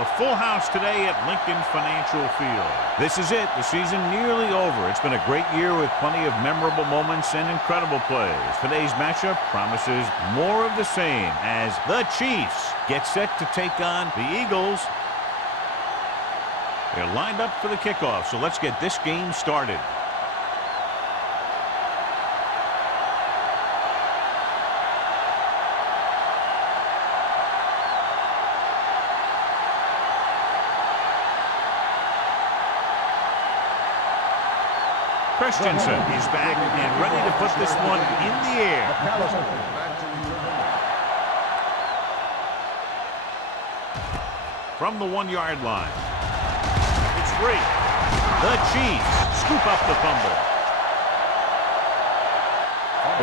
A full house today at Lincoln Financial Field. This is it. The season nearly over. It's been a great year with plenty of memorable moments and incredible plays. Today's matchup promises more of the same as the Chiefs get set to take on the Eagles. They're lined up for the kickoff, so let's get this game started. Christensen is back and ready to put this one in the air. From the 1-yard line. It's free. The Chiefs scoop up the fumble.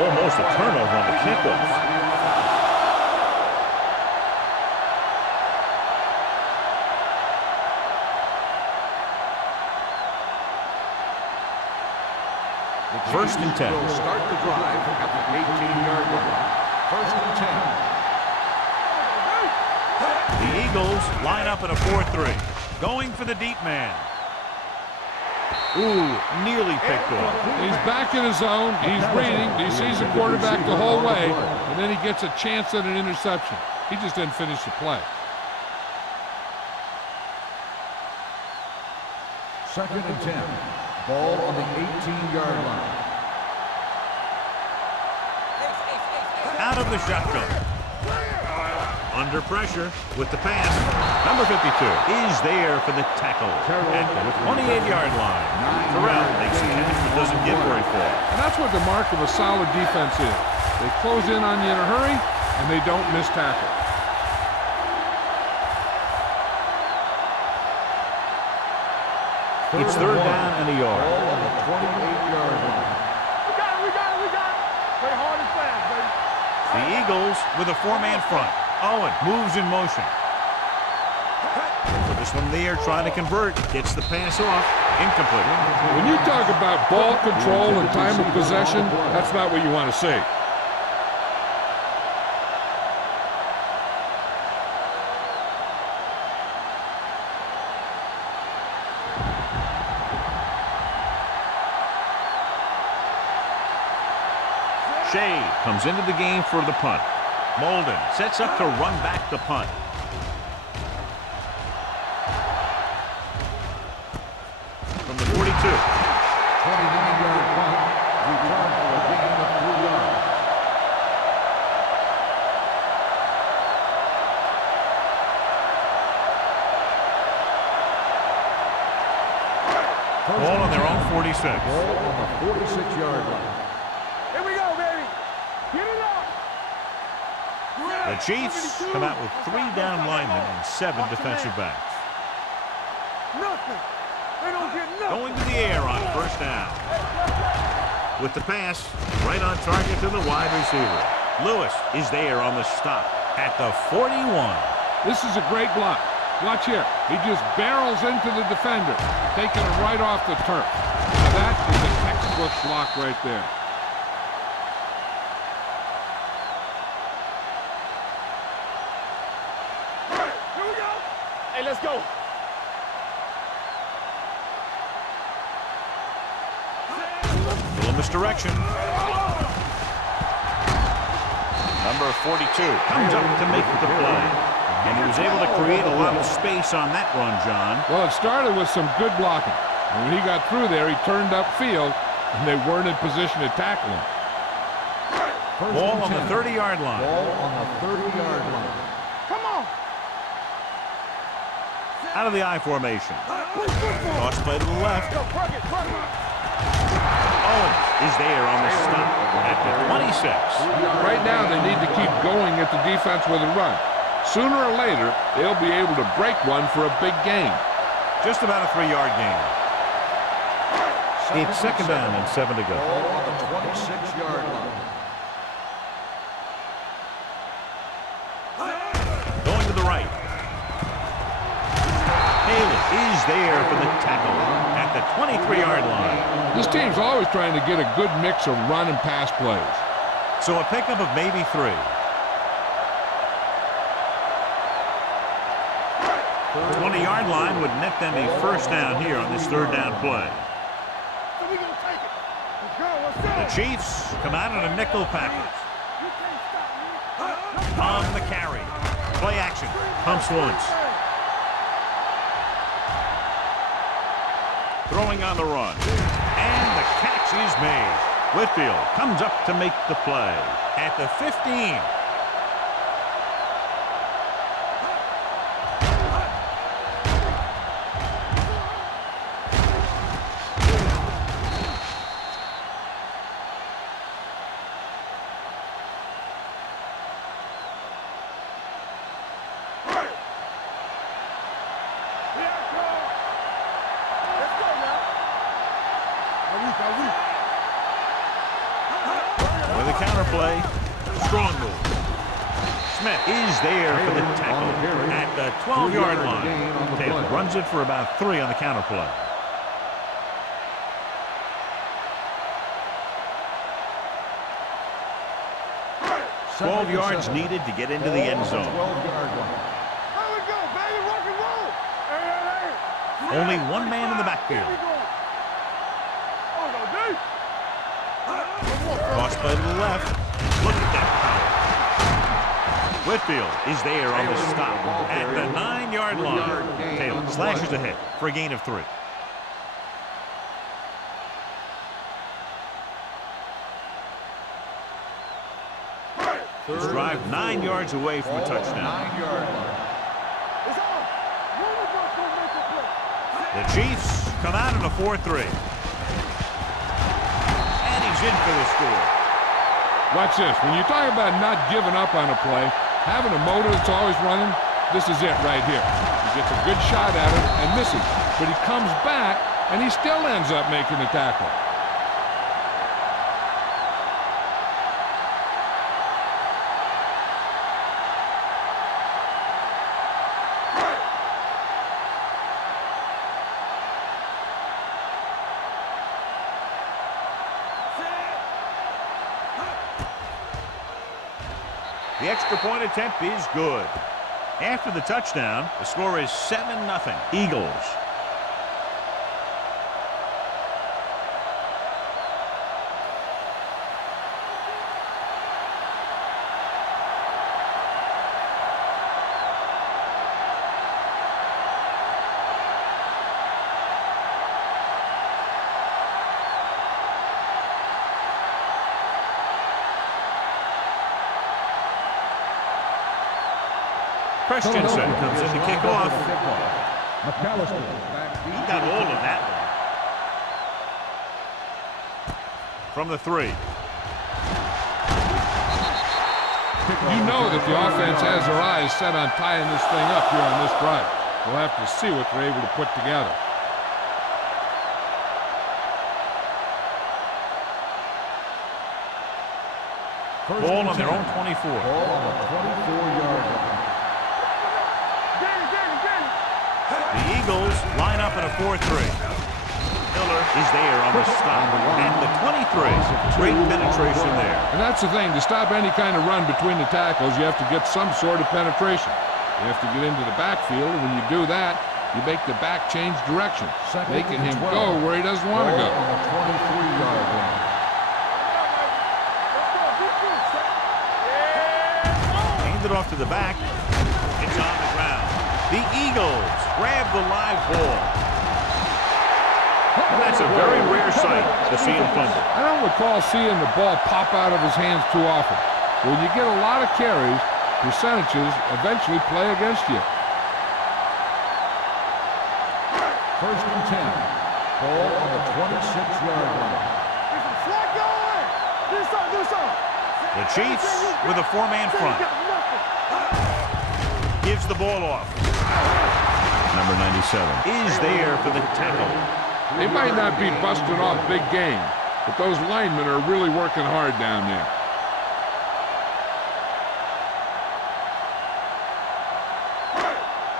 Almost a turnover on the kickoff. First and 10. Will start the drive at the 18-yard line. First and 10. The Eagles line up in a 4-3. Going for the deep man. Ooh, nearly picked off. He's back in his zone. He's reading. He sees the quarterback the whole way, and then he gets a chance at an interception. He just didn't finish the play. Second and 10. Ball on the 18-yard line. Out of the shotgun. Under pressure with the pass. Number 52 is there for the tackle at the 28-yard line. Terrell makes the catch but doesn't get very far. And that's what the mark of a solid defense is. They close in on you in a hurry, and they don't miss tackle. It's third down and a yard. Ball on the 28-yard line. We got it. Play hard and fast, baby. The Eagles with a 4-man front. Owen moves in motion. For this one there, trying to convert. Gets the pass off. Incomplete. When you talk about ball control and time of possession, that's not what you want to see. Shea comes into the game for the punt. Molden sets up to run back the punt. From the 42. 29-yard punt. Return for a gain of 3 yards. Ball on their own 46. Ball on the 46-yard line. Here we go, baby. Get it up. The Chiefs come out with 3 down linemen and 7 defensive backs. Nothing. They don't get nothing. Going to the air on first down. With the pass, right on target to the wide receiver. Lewis is there on the stop at the 41. This is a great block. Watch here. He just barrels into the defender, taking it right off the turf. Now that is a textbook block right there. Here we go. Hey, let's go. Little misdirection. Number 42 comes up to make the play. And he was able to create a lot of space on that run, John. Well, it started with some good blocking. And when he got through there, he turned upfield, and they weren't in position to tackle him. Ball on the 30-yard line. Ball on the 30-yard line. Come on. Out of the I formation. Toss play to the left. Go, plug it. Owens is there on the stop at the 26. Right now, they need to keep going at the defense with a run. Sooner or later, they'll be able to break one for a big gain. Just about a 3-yard gain. It's second down and 7 to go. Ball on the 26-yard line. Going to the right. Haley is there for the tackle at the 23-yard line. This team's always trying to get a good mix of run and pass plays. So a pickup of maybe 3. 20-yard line would net them a first down here on this third down play. So we gonna take it. Let's go. Let's go. The Chiefs come out in a nickel package. On the carry. Play action. Pumps once. Throwing on the run. And the catch is made. Whitfield comes up to make the play at the 15. With a counter play, strong move. Smith is there for the tackle at the 12-yard line. Taylor runs it for about 3 on the counter play. Twelve yards needed to get into the end zone. There we go, baby, rock and roll. Hey. Only one man in the backfield. Oh, no, dude. Cross play to the left. Look at that power. Whitfield is there on the stop at the 9-yard line. Taylor slashes ahead for a gain of 3. This drive 9 yards away from a touchdown. 9-yard line. It's on. One of us gonna make a play. The Chiefs come out in a 4-3. And he's in for the score. Watch this. When you talk about not giving up on a play, having a motor that's always running, this is it right here. He gets a good shot at it and misses. But he comes back, and he still ends up making the tackle. The extra point attempt is good. After the touchdown, the score is 7-0 Eagles. Christensen comes in to kick off. He got all of that one. From the 3. You know that the offense has their eyes set on tying this thing up here on this drive. We'll have to see what they're able to put together. Ball on their own 24. Ball on the 24-yard line. The Eagles line up in a 4-3. Miller is there on the stop. And the 23. Great penetration there. And that's the thing. To stop any kind of run between the tackles, you have to get some sort of penetration. You have to get into the backfield, and when you do that, you make the back change direction, making him go where he doesn't want to go. On the 23-yard line. It off to the back. It's on the ground. The Eagles grab the live ball. And that's a very rare sight to see him fumble. I don't recall seeing the ball pop out of his hands too often. When you get a lot of carries, percentages eventually play against you. First and 10. Ball on the 26-yard line. The Chiefs with a 4-man front. Gives the ball off. Number 97 is there for the tackle. They might not be busting off big game, but those linemen are really working hard down there.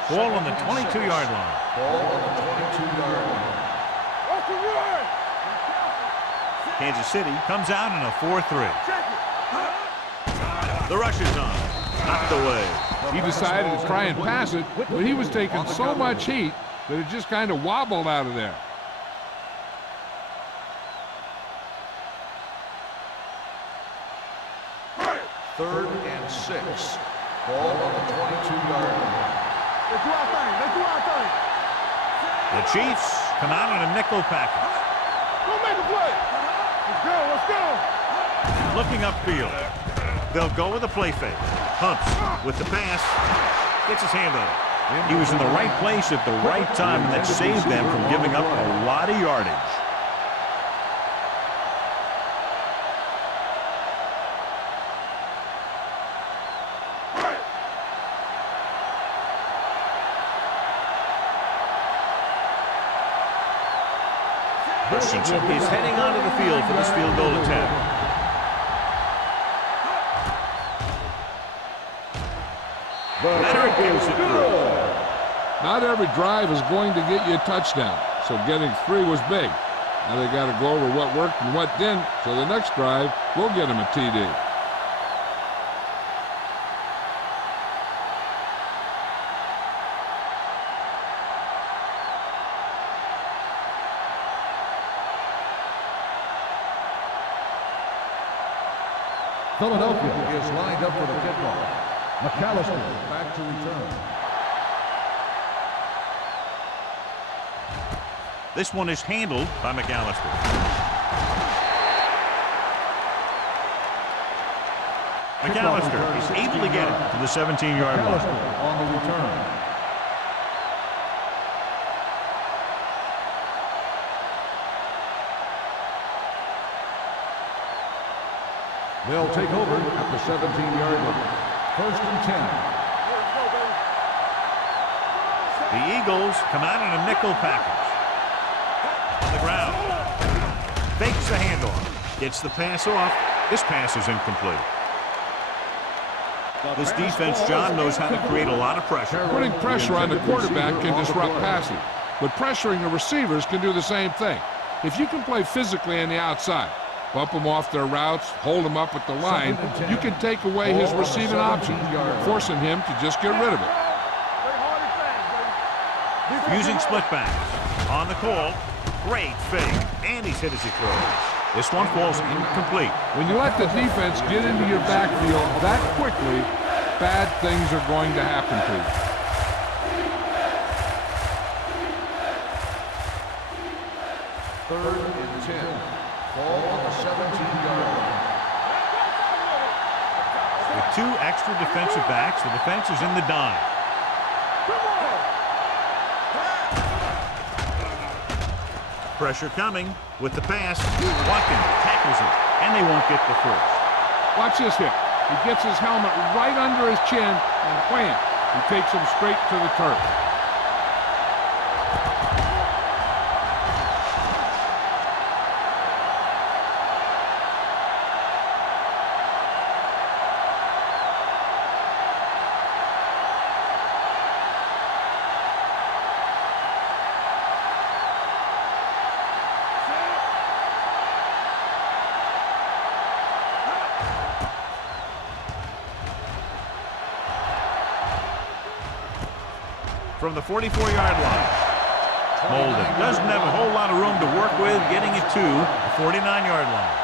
Ball on the 22-yard line. Ball on the 22-yard line. Kansas City comes out in a 4-3. The rush is on. knocked away. He decided to try and pass it, but he was taking so much heat that it just kind of wobbled out of there. Third and 6. Ball on the 22-yard line. Let's do our thing. Let's do our thing. The Chiefs come out in a nickel package. Go make a play. Let's go. Let's go. Looking upfield. They'll go with a play fake. Humps with the pass. Gets his hand on it. He was in the right place at the right time, and that saved them from giving up a lot of yardage. Christensen is heading onto the field for this field goal attempt. Leonard gets it through. Not every drive is going to get you a touchdown, so getting 3 was big. Now they got to go over what worked and what didn't, so the next drive will get him a TD. Philadelphia is lined up for the kickoff. McAllister back to return. This one is handled by McAllister. McAllister is able to get it to the 17-yard line. McAllister on the return. They'll take over at the 17-yard line. First and 10. The Eagles come out in a nickel package. On the ground. Fakes the handoff. Gets the pass off. This pass is incomplete. This defense, John, knows how to create a lot of pressure. Putting pressure on the quarterback can disrupt passing, but pressuring the receivers can do the same thing. If you can play physically on the outside, bump them off their routes, hold them up at the line, you can take away his receiving option, forcing him to just get rid of it. Using split backs. On the call. Great fake. And he's hit as he throws. This one falls incomplete. When you let the defense get into your backfield that quickly, bad things are going to happen to you. Third and 10. Ball on the 17-yard line. With 2 extra defensive backs, the defense is in the dime. Pressure coming with the pass. Watkins tackles it, and they won't get the first. Watch this hit. He gets his helmet right under his chin, and wham, he takes him straight to the turf. From the 44-yard line. Molden doesn't have a whole lot of room to work with, getting it to the 49-yard line.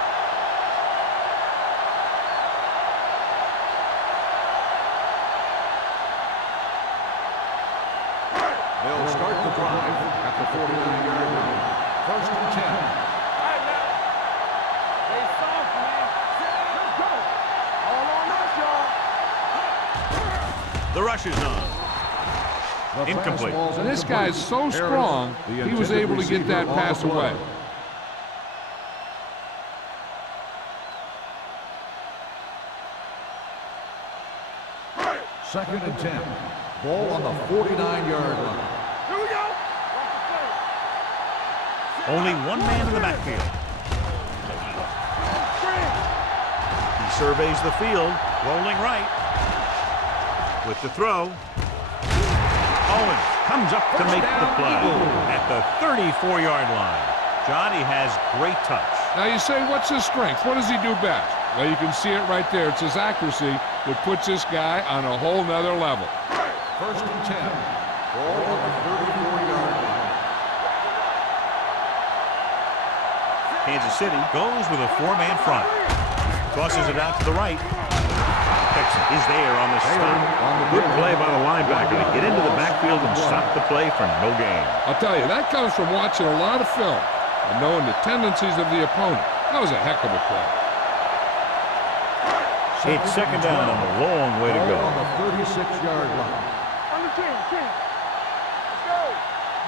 They'll start the drive at the 49-yard line. First and 10. Let's go. The rush is on. Incomplete. And this guy's so strong, he was able to get that pass away. Second and 10. Ball on the 49-yard line. Here we go. Only one man in the backfield. He surveys the field, rolling right. With the throw. Owens comes up to make the play at the 34-yard line. Johnny has great touch. Now you say, what's his strength? What does he do best? Well, you can see it right there. It's his accuracy that puts this guy on a whole nother level. First and 10. Ball on the 34-yard line. Kansas City goes with a 4-man front. Tosses it out to the right. Texan is there on the stop. Good play by the linebacker to get into the backfield and stop the play for no gain. I'll tell you, that comes from watching a lot of film and knowing the tendencies of the opponent. That was a heck of a play. It's second down and a long way to go. On the 36-yard line. On the 10. Let's go.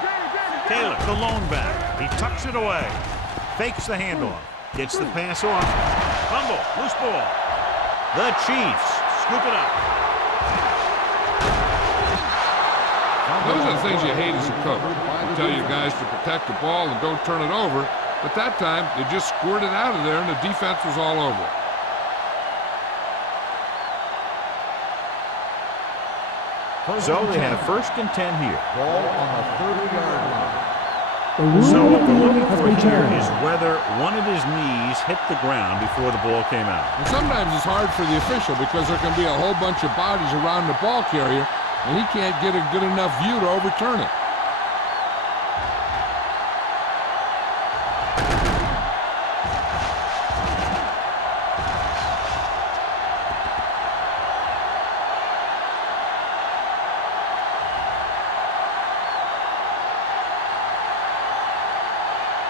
Danny. Taylor, the lone back. He tucks it away. Fakes the handoff. Gets the pass off. Fumble. Loose ball. The Chiefs scoop it up. Those are the things you hate as a coach. You tell your guys to protect the ball and don't turn it over. But that time, they just squirted out of there and the defense was all over it. So they have first and 10 here. Ball on the 30-yard line. So what we're looking for here is whether one of his knees hit the ground before the ball came out. And sometimes it's hard for the official because there can be a whole bunch of bodies around the ball carrier and he can't get a good enough view to overturn it.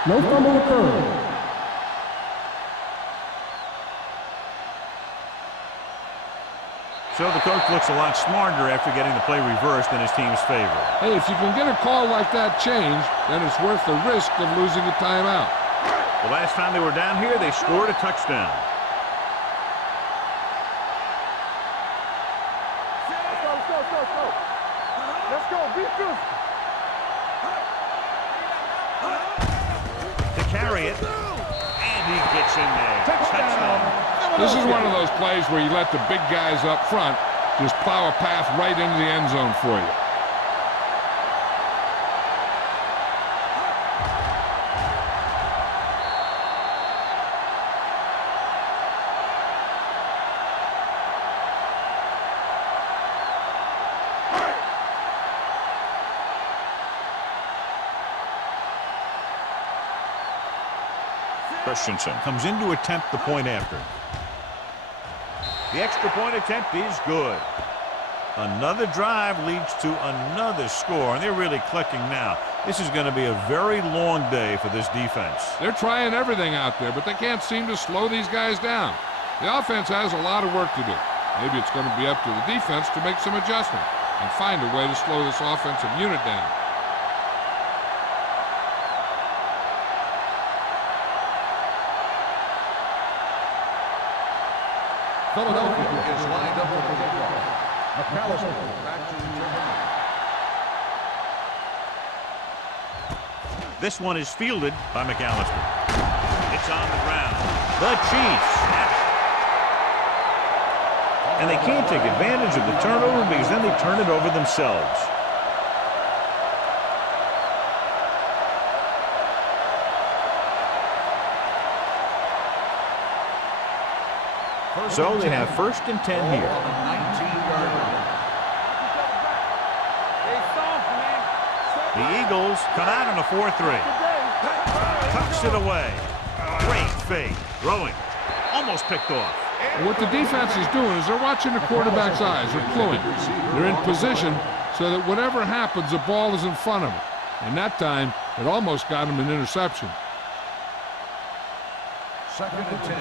No fumble occurred. So the coach looks a lot smarter after getting the play reversed in his team's favor. Hey, if you can get a call like that changed, then it's worth the risk of losing a timeout. The last time they were down here, they scored a touchdown. Let's go. Be good. To carry it, and he gets in there. Touchdown. This is one of those plays where you let the big guys up front just plow a path right into the end zone for you. Christensen comes in to attempt the point after. The extra point attempt is good. Another drive leads to another score, and they're really clicking now. This is going to be a very long day for this defense. They're trying everything out there, but they can't seem to slow these guys down. The offense has a lot of work to do. Maybe it's going to be up to the defense to make some adjustments and find a way to slow this offensive unit down. Philadelphia is lined up for the kickoff. McAllister back to return. This one is fielded by McAllister. It's on the ground. The Chiefs have it. And they can't take advantage of the turnover because then they turn it over themselves. So they have first and 10 here. On the 19-yard line. The Eagles come out on a 4-3. Tucks it away. Great fake. Throwing. Almost picked off. What the defense is doing is they're watching the quarterback's eyes. They're cluing. They're in position so that whatever happens, the ball is in front of them. And that time, it almost got him an interception. Second and 10.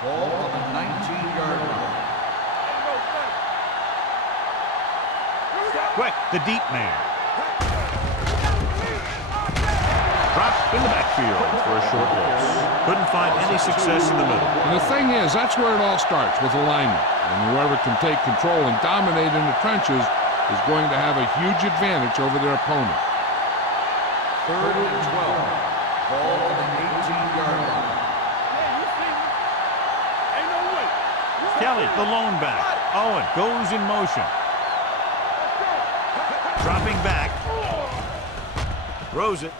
Ball on the 19-yard line. Quick, the deep man. Dropped in the backfield for a short loss. Couldn't find any success in the middle. And the thing is, that's where it all starts, with alignment. And whoever can take control and dominate in the trenches is going to have a huge advantage over their opponent. Third and 12. Ball on the 18-yard line. Kelly, the lone back. Owen goes in motion. Dropping back. Throws it.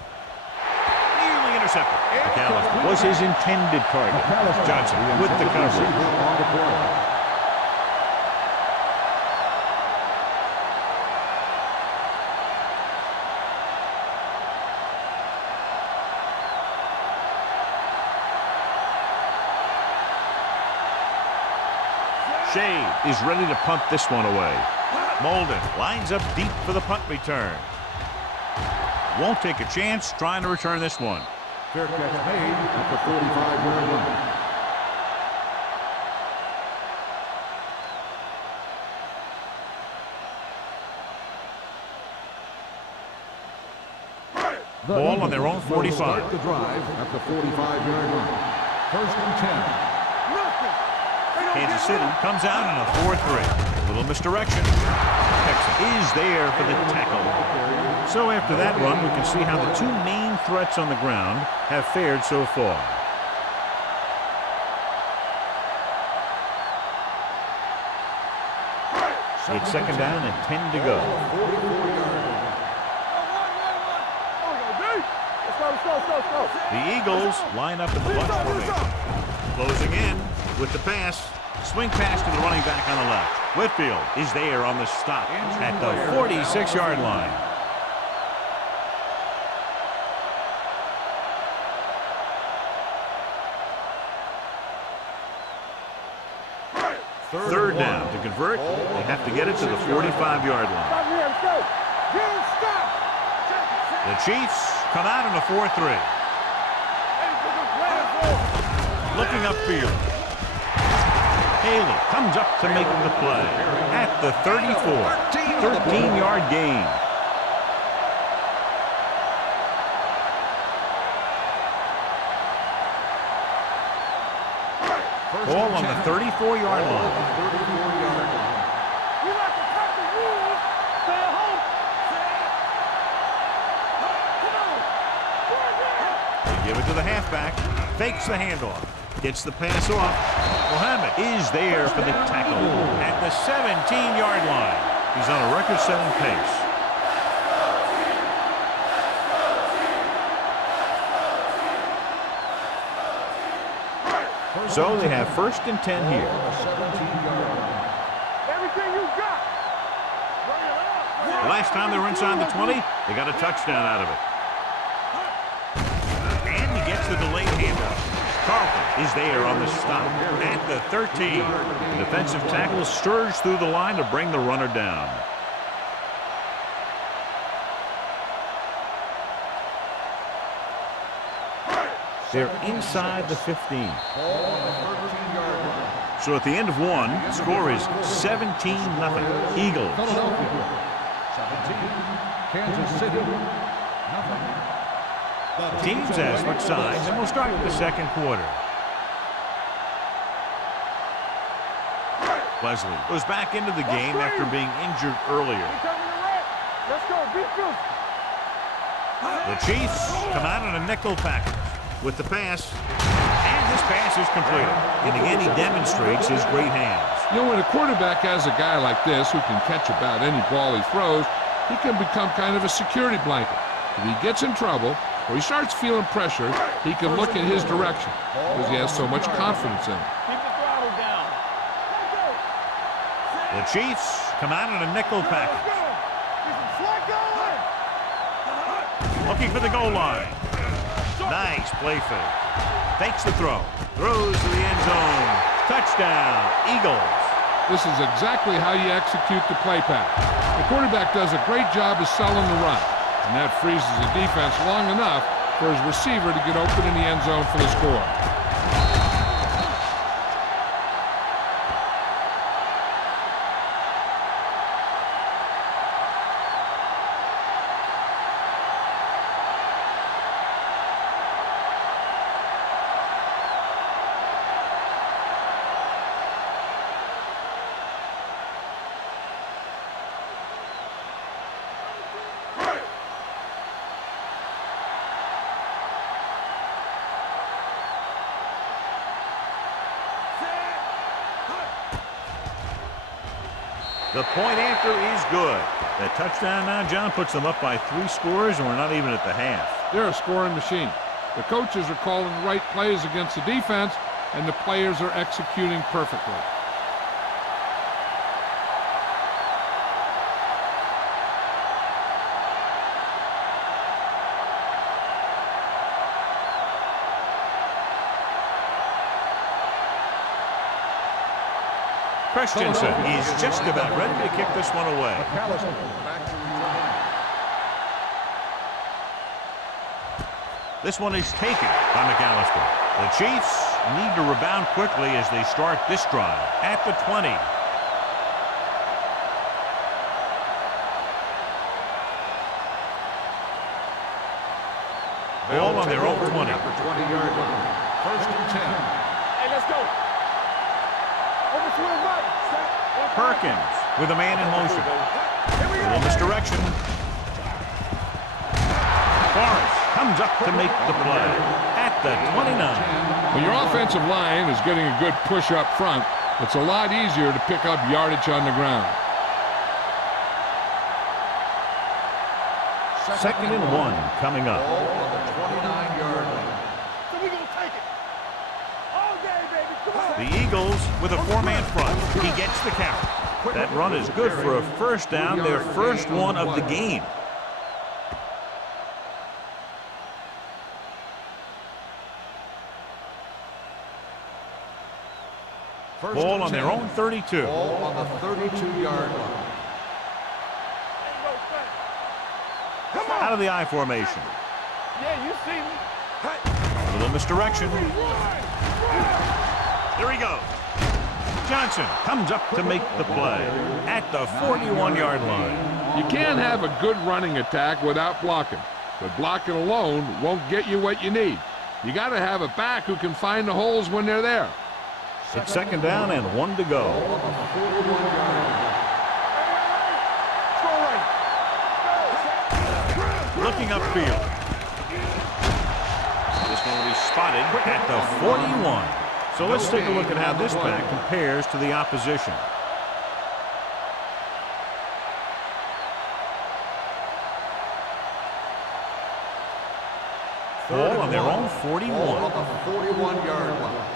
Nearly intercepted. McAllister was his intended target. Johnson with the coverage. Shea is ready to punt this one away. Molden lines up deep for the punt return. Won't take a chance trying to return this one. Fair catch made at the 45-yard line. Ball on their own 45. Start the drive at the 45-yard line. 1st and 10. Kansas City comes out in a 4-3. Little misdirection. Texan is there for the tackle. So after that run, we can see how the two main threats on the ground have fared so far. It's 2nd down and 10 to go. The Eagles line up in the bunch formation. Closing in with the pass. Swing pass to the running back on the left. Whitfield is there on the stop at the 46-yard line. Third down. To convert, they have to get it to the 45-yard line. The Chiefs come out in a 4-3. Looking upfield. Haley comes up to make the play at the 34. 13-yard gain. Ball on the 34-yard line. They give it to the halfback. Fakes the handoff. Gets the pass off. Mohammed is there for the tackle at the 17-yard line. He's on a record-setting pace. So they have 1st and 10 here. Everything you got. The last time they were inside the 20, they got a touchdown out of it. And he gets the delayed handoff. Carlton is there on the stop at the 13. The defensive tackle surged through the line to bring the runner down. They're inside the 15. So at the end of one, the score is 17-0. Eagles. Kansas City, nothing. The teams as much size, and we'll start with the 2nd quarter. Leslie goes back into the game after being injured earlier. Let's go, beat you. The Chiefs come out in a nickel package with the pass, and this pass is completed. And again, he demonstrates his great hands. You know, when a quarterback has a guy like this who can catch about any ball he throws, he can become kind of a security blanket. If he gets in trouble, or he starts feeling pressure, he can look in his direction because he has so much confidence in him. Keep the throttle down. The Chiefs come out in a nickel package. Looking for the goal line. Nice play fake. Fakes the throw. Throws to the end zone. Touchdown, Eagles. This is exactly how you execute the play pass. The quarterback does a great job of selling the run, and that freezes the defense long enough for his receiver to get open in the end zone for the score. The point after is good. That touchdown now, John, puts them up by 3 scores, and we're not even at the half. They're a scoring machine. The coaches are calling the right plays against the defense, and the players are executing perfectly. Christensen is just about ready to kick this one away. Back to return. This one is taken by McAllister. The Chiefs need to rebound quickly as they start this drive at the 20. Ball on their own 20. At the 20-yard line. 1st and 10. Hey, let's go. Over to the right. Perkins with a man in motion. Here we A go. little misdirection. Forrest comes up to make the play at the 29. When your offensive line is getting a good push up front, it's a lot easier to pick up yardage on the ground. 2nd and 1 coming up. Ball on the 29-yard line. So we gonna take it. All day, baby. Come on. The Eagles with a 4-man front. He gets the count. That run is good for a first down, their first one of the game. Ball on their own 32. Ball on the 32-yard line. Come on. Out of the I formation. Yeah, you see me. A little misdirection. Run. There he goes. Johnson comes up to make the play at the 41-yard line. You can't have a good running attack without blocking, but blocking alone won't get you what you need. You got to have a back who can find the holes when they're there. It's 2nd down and 1 to go. Looking upfield. This one will be spotted at the 41. So let's take a look at how this back compares to the opposition. Ball on their own 41. Ball on the 41-yard line.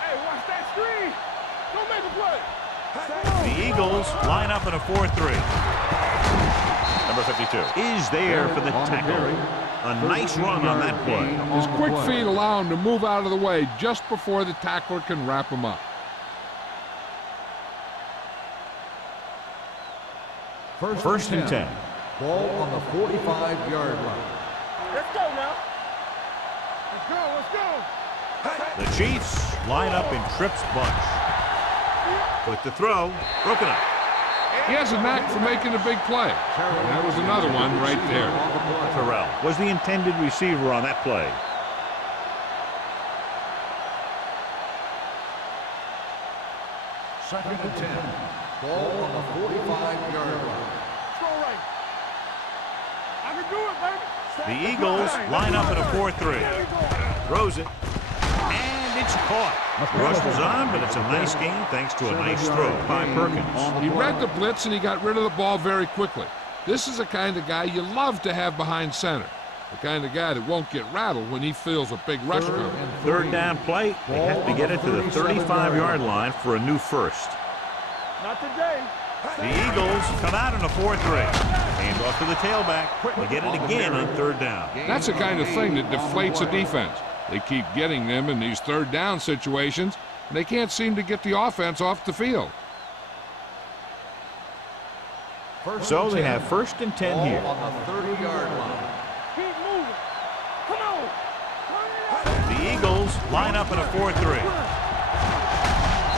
Hey, watch that screen. Don't make a play. The Eagles line up in a 4-3. Number 52 is there for the tackle. A nice run on that play. His quick feet allow him to move out of the way just before the tackler can wrap him up. First and 10. Ball on the 45-yard line. Let's go now. Let's go. Let's go. The Chiefs line up in Tripp's bunch. With the throw, broken up. He has a knack for making a big play. And that was another one right there. Terrell was the intended receiver on that play. Second and 10. Ball on the 45-yard line. Let's go right. I can do it, baby. The Eagles line up in a 4-3. Throws it. And it's caught. The rush was on, but it's a nice gain thanks to a nice throw by Perkins. He read the blitz and he got rid of the ball very quickly. This is the kind of guy you love to have behind center. The kind of guy that won't get rattled when he feels a big rush coming. 3rd down play. They have to get it to the 35-yard line for a new first. Not today. The Eagles come out in a 4-3. Hand off to the tailback. They get it again on 3rd down. That's the kind of thing that deflates a defense. They keep getting them in these 3rd down situations, and they can't seem to get the offense off the field. So they have 1st and 10 here. Ball on the 30-yard line. Keep moving. Come on. The Eagles line up in a 4-3.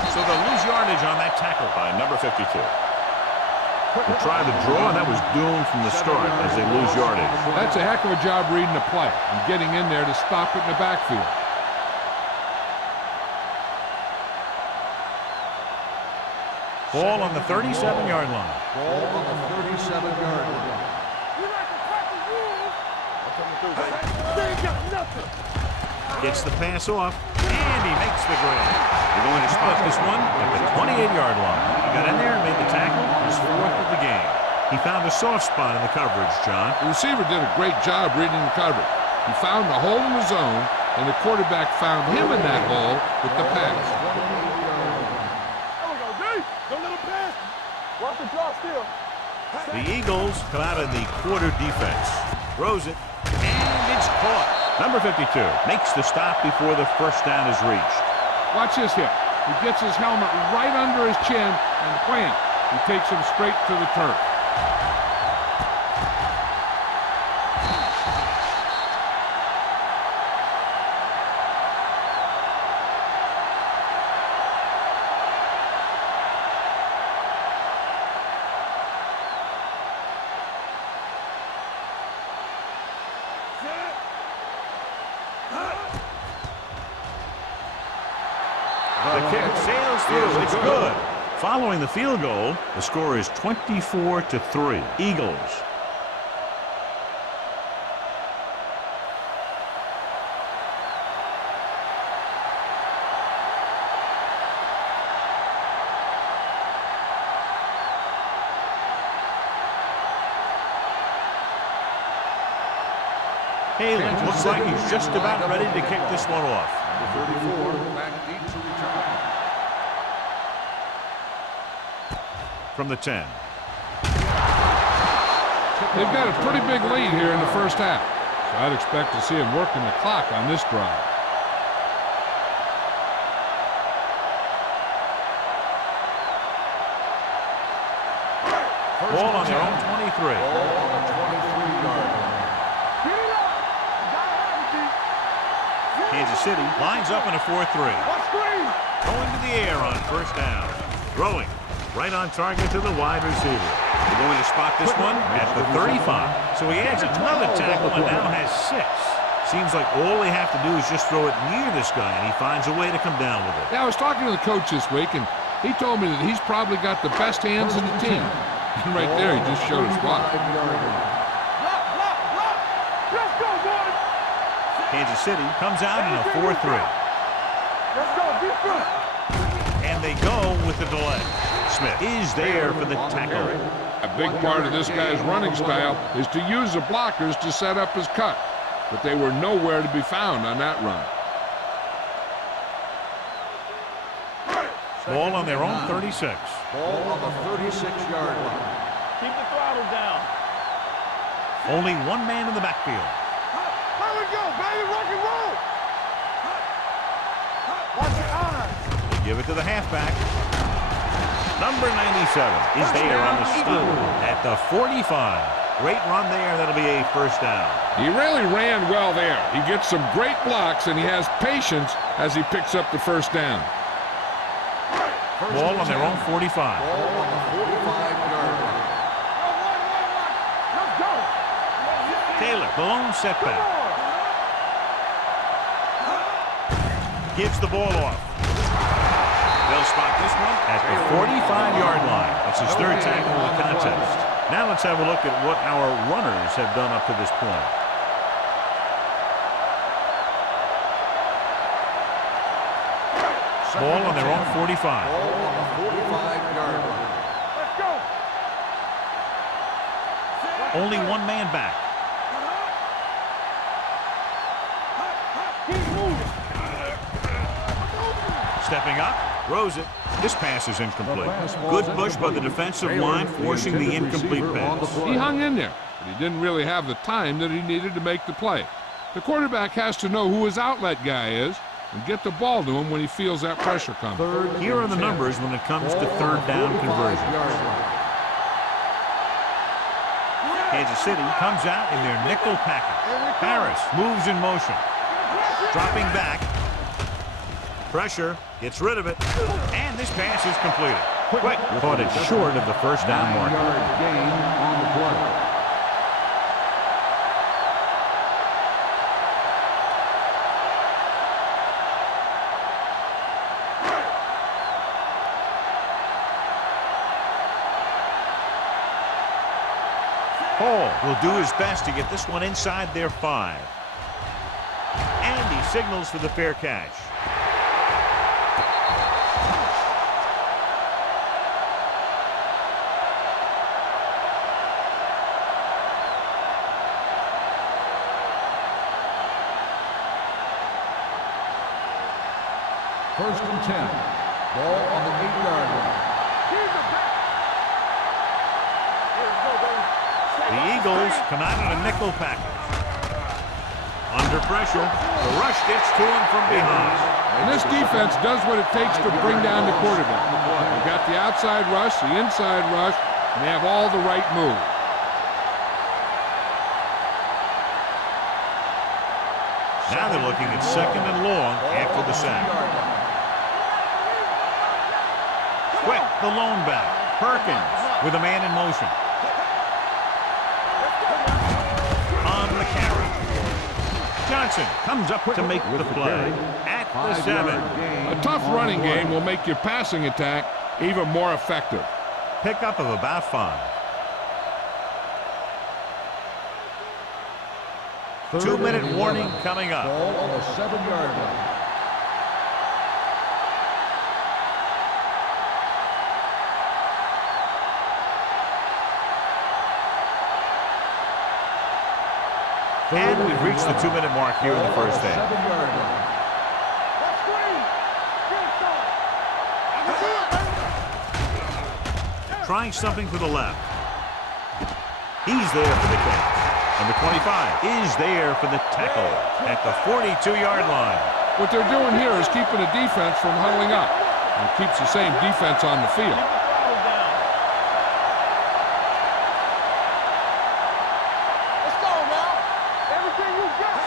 So they'll lose yardage on that tackle by number 52. They try the draw, and that was doomed from the start as they lose yardage. That's a heck of a job reading the play and getting in there to stop it in the backfield. Ball on the 37-yard line. Ball on the 37-yard line. You like to crack the rules. They ain't got nothing. Gets the pass off, and he makes the grab. They're going to spot this one at the 28-yard line. He got in there and made the tackle. His 4th of the game. He found a soft spot in the coverage, John. The receiver did a great job reading the coverage. He found the hole in the zone, and the quarterback found him in that hole with the pass. There we go, D. Don't let him pass. Watch the draw still. The Eagles come out of the quarter defense. Throws it, and it's caught. Number 52 makes the stop before the first down is reached. Watch this hit. He gets his helmet right under his chin, and wham, he takes him straight to the turf. The kick sails through. It's good. Following the field goal, the score is 24-3. Eagles. Haley looks like he's just about ready to kick this one off. Number 34, back deep to return. From the 10. They've got a pretty big lead here in the first half, so I'd expect to see him working the clock on this drive. Ball on their own 23. Ball on the 23-yard line. Get it up. You gotta have it, D. Kansas City lines up in a 4-3. Watch screen. Going to the air on first down. Throwing right on target to the wide receiver. They're going to spot this one at the 35. So he adds another tackle and now has 6. Seems like all they have to do is just throw it near this guy, and he finds a way to come down with it. Yeah, I was talking to the coach this week, and he told me that he's probably got the best hands in the team. And right there, he just showed us why. Block, block, block. Let's go, boys. Kansas City comes out in a 4-3. Let's go, defense. And they go with the delay. Smith is there for the tackle. A big part of this guy's running style is to use the blockers to set up his cut, but they were nowhere to be found on that run. Ball on their own 36. Ball on the 36-yard line. Keep the throttle down. Only one man in the backfield. Here we go, baby. Rock and roll. Watch your eyes. They give it to the halfback. Number 97 is there on the stop at the 45. Great run there. That'll be a first down. He really ran well there. He gets some great blocks, and he has patience as he picks up the first down. Ball on their own 45. Ball on the 45-yard line. Let's go. Taylor, the lone setback. Gives the ball off. They'll spot this one at the 45-yard line. That's his third tackle of the contest. Now let's have a look at what our runners have done up to this point. Ball on their own 45. Ball on the 45-yard line. Let's go. Only one man back. Keep moving. Stepping up, throws it. This pass is incomplete. Good push by the defensive line, forcing the incomplete pass. He hung in there, but he didn't really have the time that he needed to make the play. The quarterback has to know who his outlet guy is and get the ball to him when he feels that pressure coming. Here are the numbers when it comes to third down conversions. Kansas City comes out in their nickel package. Harris moves in motion. Dropping back. Pressure, gets rid of it, and this pass is completed. Quick, caught it short of the first down mark. Gain on the play. Hall will do his best to get this one inside their 5. And he signals for the fair catch. First and 10. Ball on the 8-yard line. The Eagles come out in a nickel package. Under pressure, the rush gets to him from behind. And this defense does what it takes to bring down the quarterback. They've got the outside rush, the inside rush, and they have all the right moves. Now they're looking at second and long after the sack. Quick, the lone back. Perkins with a man in motion. On the carry. Johnson comes up to make the play at the 7. A tough running game will make your passing attack even more effective. Pickup of about 5. 2-minute warning coming up. Ball on the 7-yard line. And we've reached the 2-minute mark here in the first half. 7-yard line. Trying something to the left. He's there for the catch. Number 25 is there for the tackle at the 42-yard line. What they're doing here is keeping the defense from huddling up. And keeps the same defense on the field. Let's go now. Everything you got.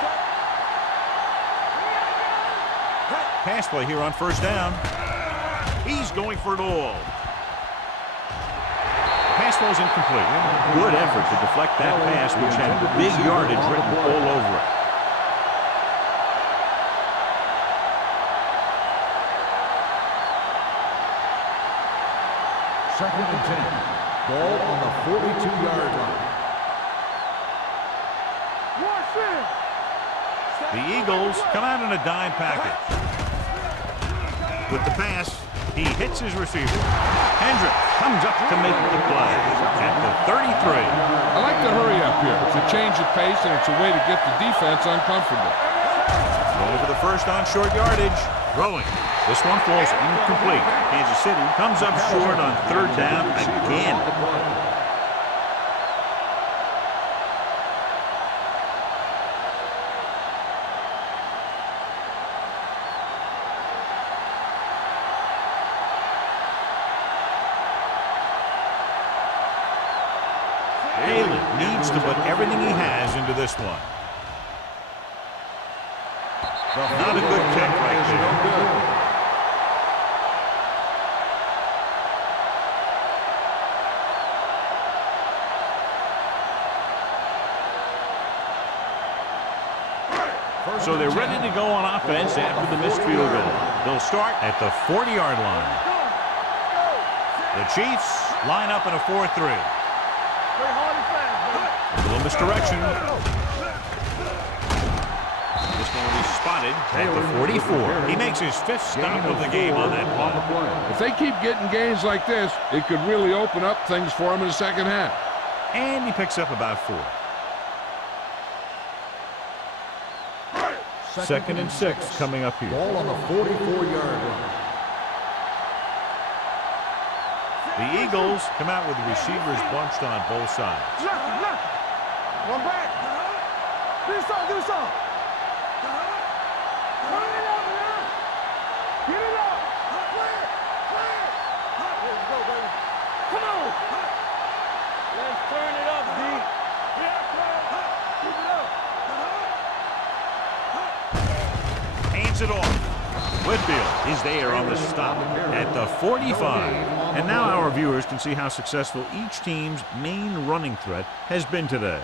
Pass play here on first down. He's going for it all. Pass ball is incomplete. Good effort to deflect that pass, which had big yardage written all over it. Second and 10. Ball on the 42-yard line. The Eagles come out in a dime package. With the pass, he hits his receiver. Hendricks comes up to make the play at the 33. I like the hurry up here. It's a change of pace, and it's a way to get the defense uncomfortable. Going for the first on short yardage. Throwing. This one falls incomplete. Kansas City comes up short on third down again. Haley needs to put everything he has into this one. Not a good kick right there. So they're ready to go on offense after the missed field goal. They'll start at the 40-yard line. The Chiefs line up in a 4-3. A little misdirection. This one will be spotted at the 44. He makes his 5th stop of the game on that play. If they keep getting gains like this, it could really open up things for them in the second half. And he picks up about 4. Second and 6 coming up here. Ball on the 44-yard line. The Eagles come out with the receivers bunched on both sides. One back. Do some. Turn it up, man. Get it up. Let's go, baby. Come on. Let's turn it up, D. Keep it up. Hands it off. Whitfield is there on the stop at the 45. And now our viewers can see how successful each team's main running threat has been today.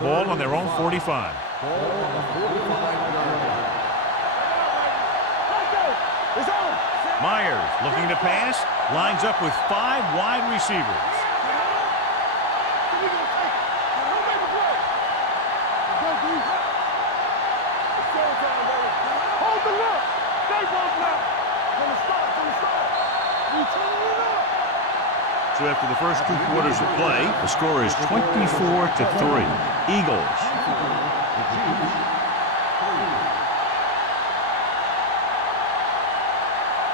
Ball on their own 45. Ball on the 45-yard line. Myers looking to pass, lines up with 5 wide receivers. So after the first 2 quarters of play, the score is 24-3. Eagles. The Chiefs, 3.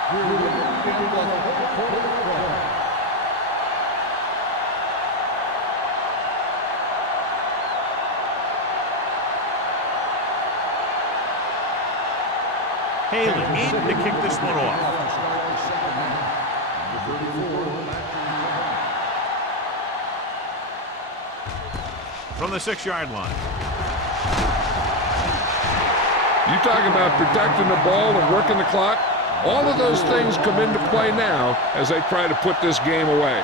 Here with in the fourth quarter. Haley in to kick this one off. From the 6-yard line. You talk about protecting the ball and working the clock. All of those things come into play now as they try to put this game away.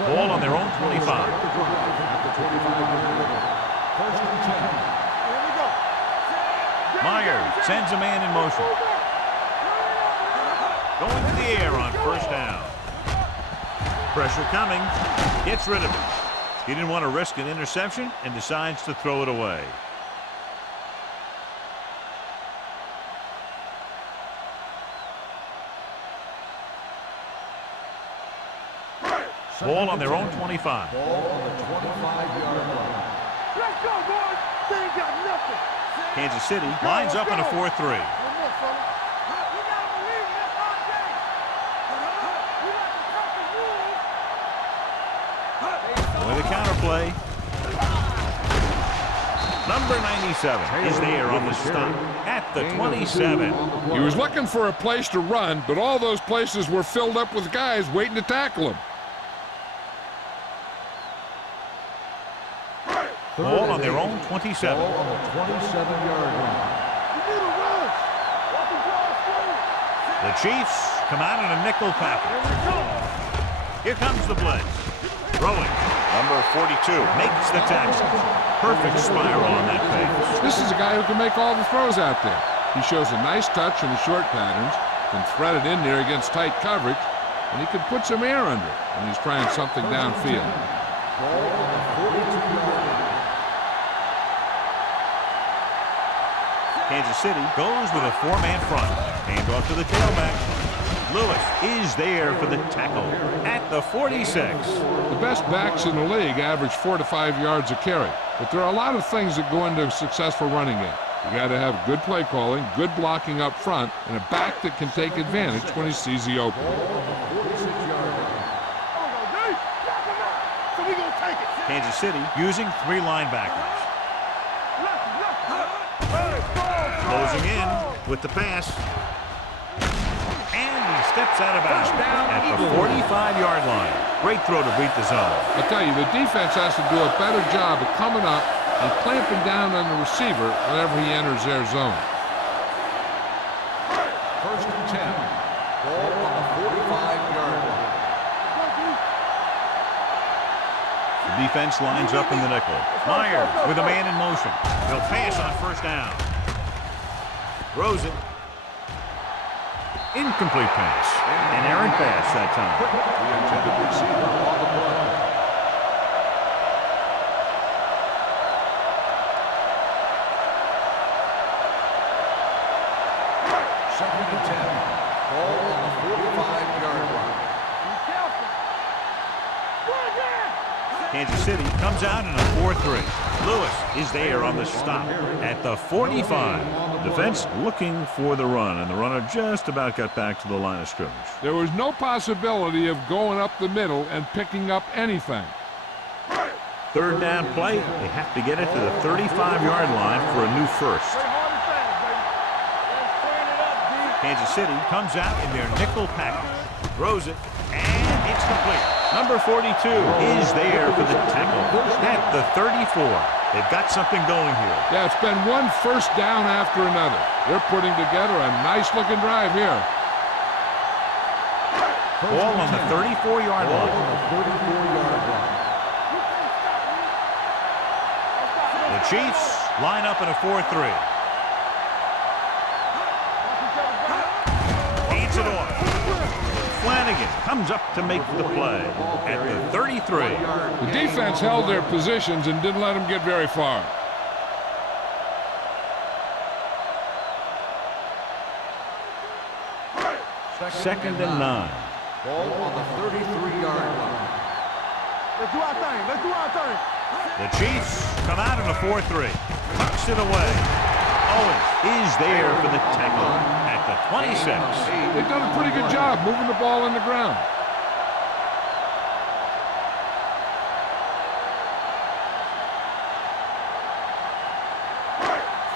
Ball on their own 25. Myers sends a man in motion. Going to the air on first down. Pressure coming. Gets rid of it. He didn't want to risk an interception and decides to throw it away. Ball on their own 25. Ball on the 25-yard line. Let's go, boys. They ain't got nothing. Kansas City lines up in a 4-3. One more, fella. We gotta believe in this hard game. We like to cut the rules. With a counterplay. Number 97 is there on the stop at the 27. He was looking for a place to run, but all those places were filled up with guys waiting to tackle him. Ball on their own 27. Ball on the 27-yard line. You need a rush. Walk the ball through. The Chiefs come out in a nickel package. Here comes the blitz. Throwing. Number 42 makes the tackle. Perfect spiral on that pass. This is a guy who can make all the throws out there. He shows a nice touch in the short patterns, can thread it in there against tight coverage, and he can put some air under it when he's trying something downfield. Ball on the 42-yard line. Kansas City goes with a 4-man front. Hand off to the tailback. Lewis is there for the tackle at the 46. The best backs in the league average 4 to 5 yards a carry, but there are a lot of things that go into a successful running game. You got to have good play calling, good blocking up front, and a back that can take advantage when he sees the opening. So we gonna take it. Kansas City using 3 linebackers. Closing in with the pass. And he steps out of bounds at the 45-yard line. Great throw to beat the zone. I tell you, the defense has to do a better job of coming up and clamping down on the receiver whenever he enters their zone. First and 10. Ball on the 45-yard line. The defense lines up in the nickel. Myers with a man in motion. He'll pass on first down. Throws it. Incomplete pass. An errant pass that time. The intended receiver on the play. Second and 10. Ball on the 45-yard line. Kansas City comes out in a 4-3. Lewis is there on the stop at the 45. Defense looking for the run, and the runner just about got back to the line of scrimmage. There was no possibility of going up the middle and picking up anything. Third down play. They have to get it to the 35-yard line for a new first. Kansas City comes out in their nickel package. Throws it, and it's complete. Number 42 is there for the tackle at the 34. They've got something going here. Yeah, it's been one first down after another. They're putting together a nice-looking drive here. Ball on the 34-yard line. The Chiefs line up in a 4-3. Hands it off. Flanagan comes up to make the play at the 33. The defense held their positions and didn't let them get very far. Second and 9. Ball on the 33-yard line. Let's do our thing. Let's do our thing. The Chiefs come out in a 4-3. Tucks it away. Owens is there for the tackle at the 26. They've done a pretty good job moving the ball on the ground.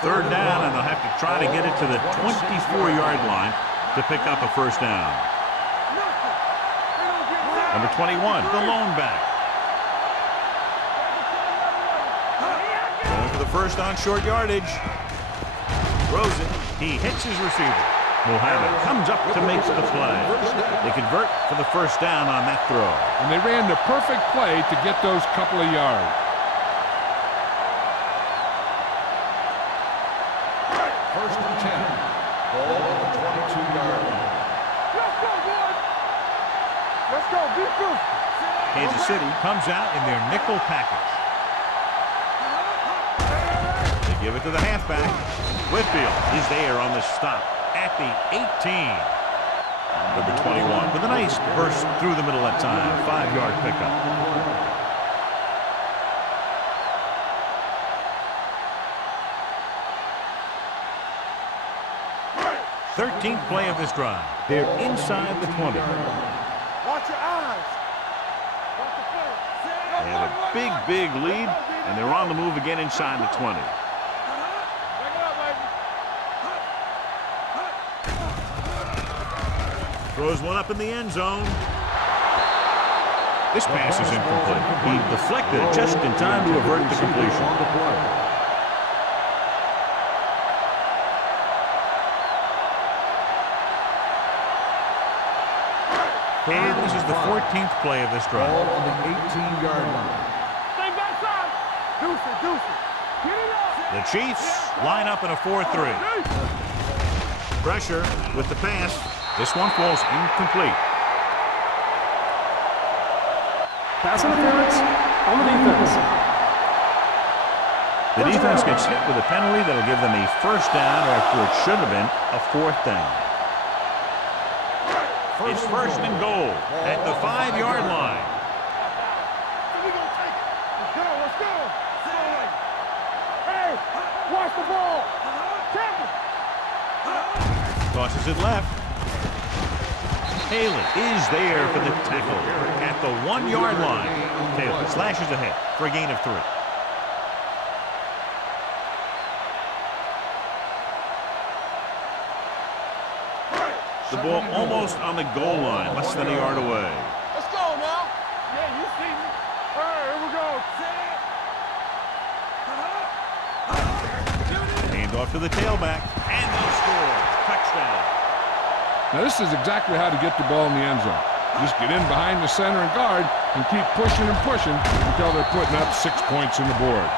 Third down, and they'll have to try to get it to the 24-yard line to pick up a first down. Number 21, the lone back. Going for the first on short yardage. Throws it. He hits his receiver. Muhammad comes up to make the play. They convert for the first down on that throw. And they ran the perfect play to get those couple of yards. First and 10. Ball on the 22-yard line. Let's go, boys. Let's go. Be good. Kansas City comes out in their nickel package. They give it to the halfback. Whitfield is there on the stop at the 18. Number 21 with a nice burst through the middle that time. 5-yard pickup. 13th play of this drive. They're inside the 20. Watch your eyes. Watch the play. They have a big lead, and they're on the move again inside the 20. Back it up, baby. Throws one up in the end zone. This pass is incomplete. He deflected it just in time to avert the completion. And this is the 14th play of this drive. Ball on the 18-yard line. Stay backside. Deuce it. Get it up. The Chiefs line up in a 4-3. Pressure with the pass. This one falls incomplete. Pass interference on the defense. The defense gets hit with a penalty that'll give them a first down after it should have been a fourth down. It's first and goal at the 5-yard line. We gonna take it. Let's go. Hey, watch the ball. Tackle. Tosses it left. Taylor is there for the tackle at the 1-yard line. Taylor slashes ahead for a gain of 3. The ball almost on the goal line, less than a yard away. Let's go now. Yeah, you see me. All right, here we go. Hand off to the tailback, and they'll score. Touchdown. Now this is exactly how to get the ball in the end zone. Just get in behind the center and guard and keep pushing and pushing until they're putting up 6 points on the board.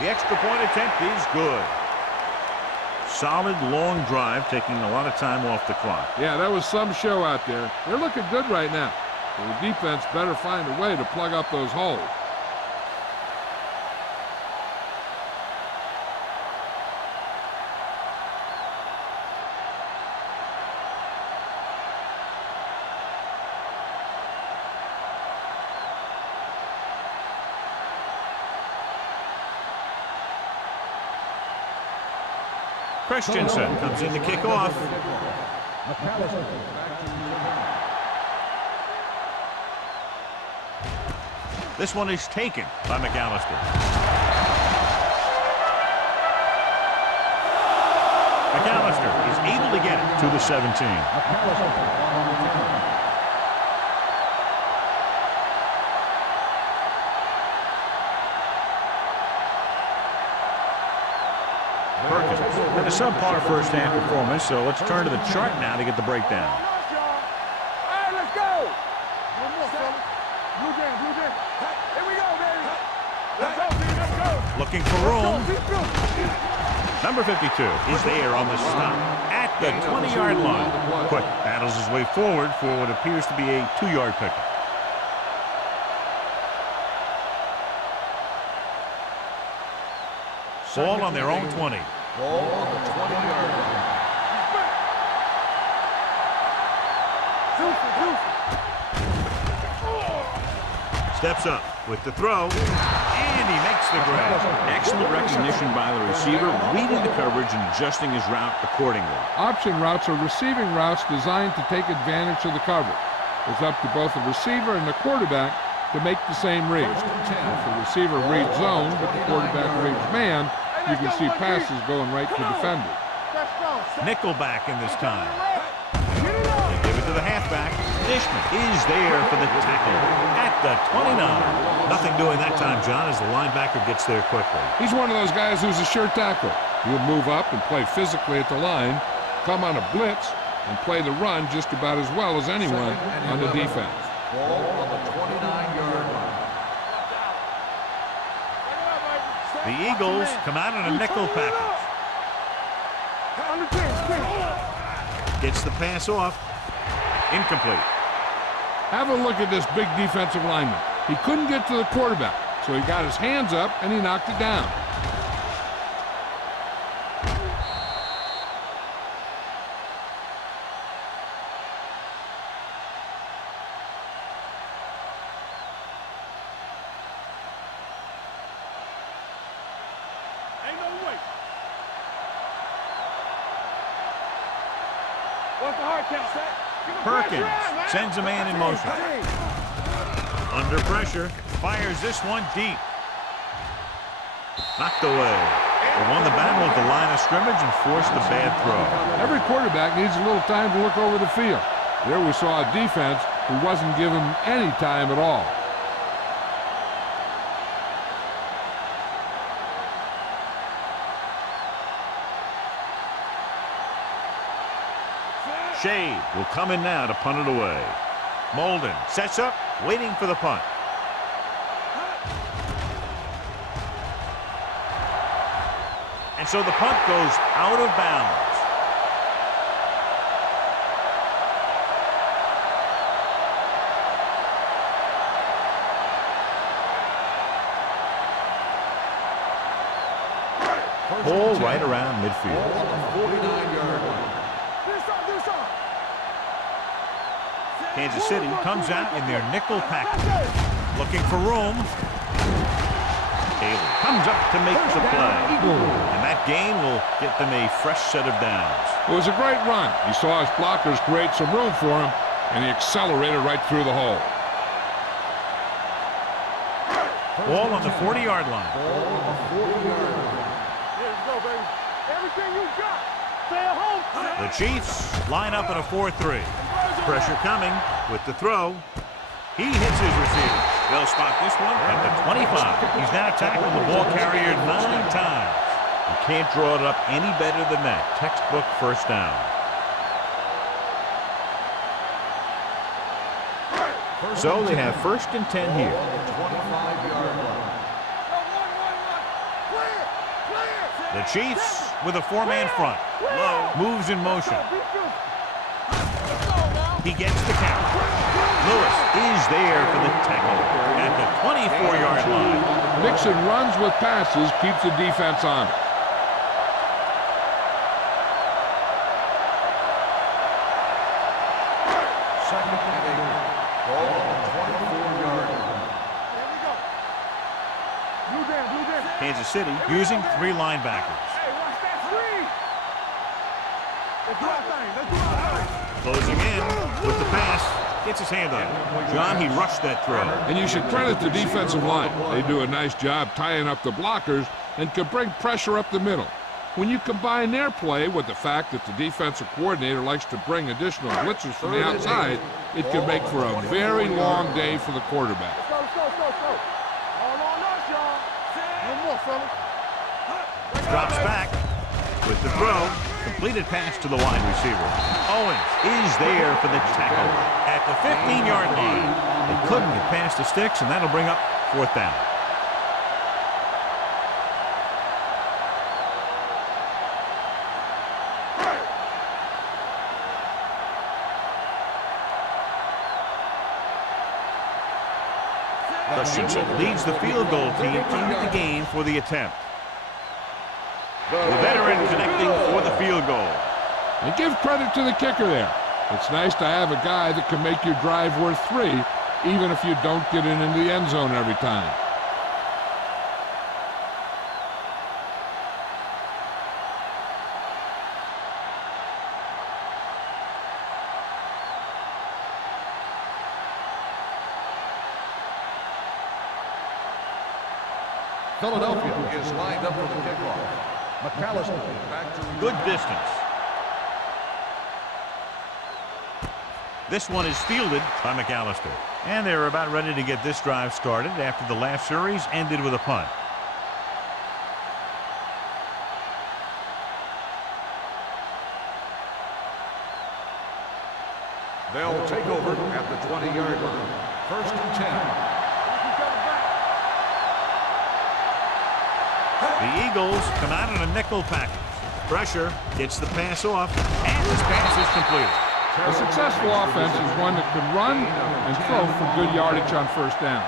The extra point attempt is good. Solid long drive, taking a lot of time off the clock. Yeah, that was some show out there. They're looking good right now. So the defense better find a way to plug up those holes. Christensen comes in to kick off. This one is taken by McAllister. McAllister is able to get it to the 17. Had a subpar first half performance, so let's turn to the chart now to get the breakdown. All right, let's go. One more, fella. Looking for room. Number 52 is there on the stop at the 20-yard line. Quick battles his way forward for what appears to be a 2-yard pickup. Ball on their own 20. Ball on the 20-yard line. Steps up with the throw, and he makes the grab. Excellent recognition by the receiver, reading the coverage and adjusting his route accordingly. Option routes are receiving routes designed to take advantage of the coverage. It's up to both the receiver and the quarterback to make the same read. If the receiver reads zone, but the quarterback reads man, you can see passes going right to defenders. Nickelback in this time. They give it to the halfback. Dishman is there for the tackle at the 29. Nothing doing that time, John, as the linebacker gets there quickly. He's one of those guys who's a sure tackler. He'll move up and play physically at the line, come on a blitz, and play the run just about as well as anyone on the defense. Ball on the 29-yard line. The Eagles come out in a nickel package. Gets the pass off. Incomplete. Have a look at this big defensive lineman. He couldn't get to the quarterback, so he got his hands up and he knocked it down. Ain't no way. What's the hard count, set? Perkins sends a man in motion. Under pressure, fires this one deep. Knocked away. They won the battle at the line of scrimmage and forced the bad throw. Every quarterback needs a little time to look over the field. There we saw a defense who wasn't given any time at all. Shade will come in now to punt it away. Molden sets up, waiting for the punt. And so the punt goes out of bounds. Ball right around midfield. Ball on the 49-yard line. Kansas City comes out in their nickel package. Looking for room. Taylor comes up to make the play. And that gain will get them a fresh set of downs. It was a great run. He saw his blockers create some room for him, and he accelerated right through the hole. Ball on the 40-yard line. Ball on the 40-yard line. Here we go, baby. Everything you got. Stay at home. The Chiefs line up in a 4-3. Pressure coming with the throw. He hits his receiver. They'll spot this one at the 25. He's now tackled the ball carrier 9 times. You can't draw it up any better than that. Textbook first down. So they have 1st and 10 here. On the 25-yard line. The Chiefs with a 4-man front. Low moves in motion. He gets the count. Lewis is there for the tackle at the 24-yard line. Mixing runs with passes keeps the defense on it. Second and 8. Ball on the 24-yard line. There we go. Blue down, blue down. Kansas City using 3 linebackers. Hey, watch that screen. Let's do our thing. Let's do our thing. Closing in with the pass. Gets his hand on it. John, he rushed that throw. And you should credit the defensive line. They do a nice job tying up the blockers and can bring pressure up the middle. When you combine their play with the fact that the defensive coordinator likes to bring additional blitzers from the outside, it can make for a very long day for the quarterback. Let's go, let's go, let's go. All on us, y'all. No more, fellas. Drops back with the throw. Completed pass to the wide receiver. Owens is there for the tackle at the 15-yard line. They couldn't get past the sticks, and that'll bring up 4th down. Christensen leads the field goal team into the game for the attempt. The veteran connecting for the field goal. And give credit to the kicker there. It's nice to have a guy that can make your drive worth 3, even if you don't get it into the end zone every time. Philadelphia is lined up for the kickoff. McAllister back to good distance. This one is fielded by McAllister. And they're about ready to get this drive started after the last series ended with a punt. They'll take over at the 20-yard line. 1st and 10. The Eagles come out in a nickel package. Pressure gets the pass off, and this pass is completed. A successful offense is one that can run and throw for good yardage on 1st down.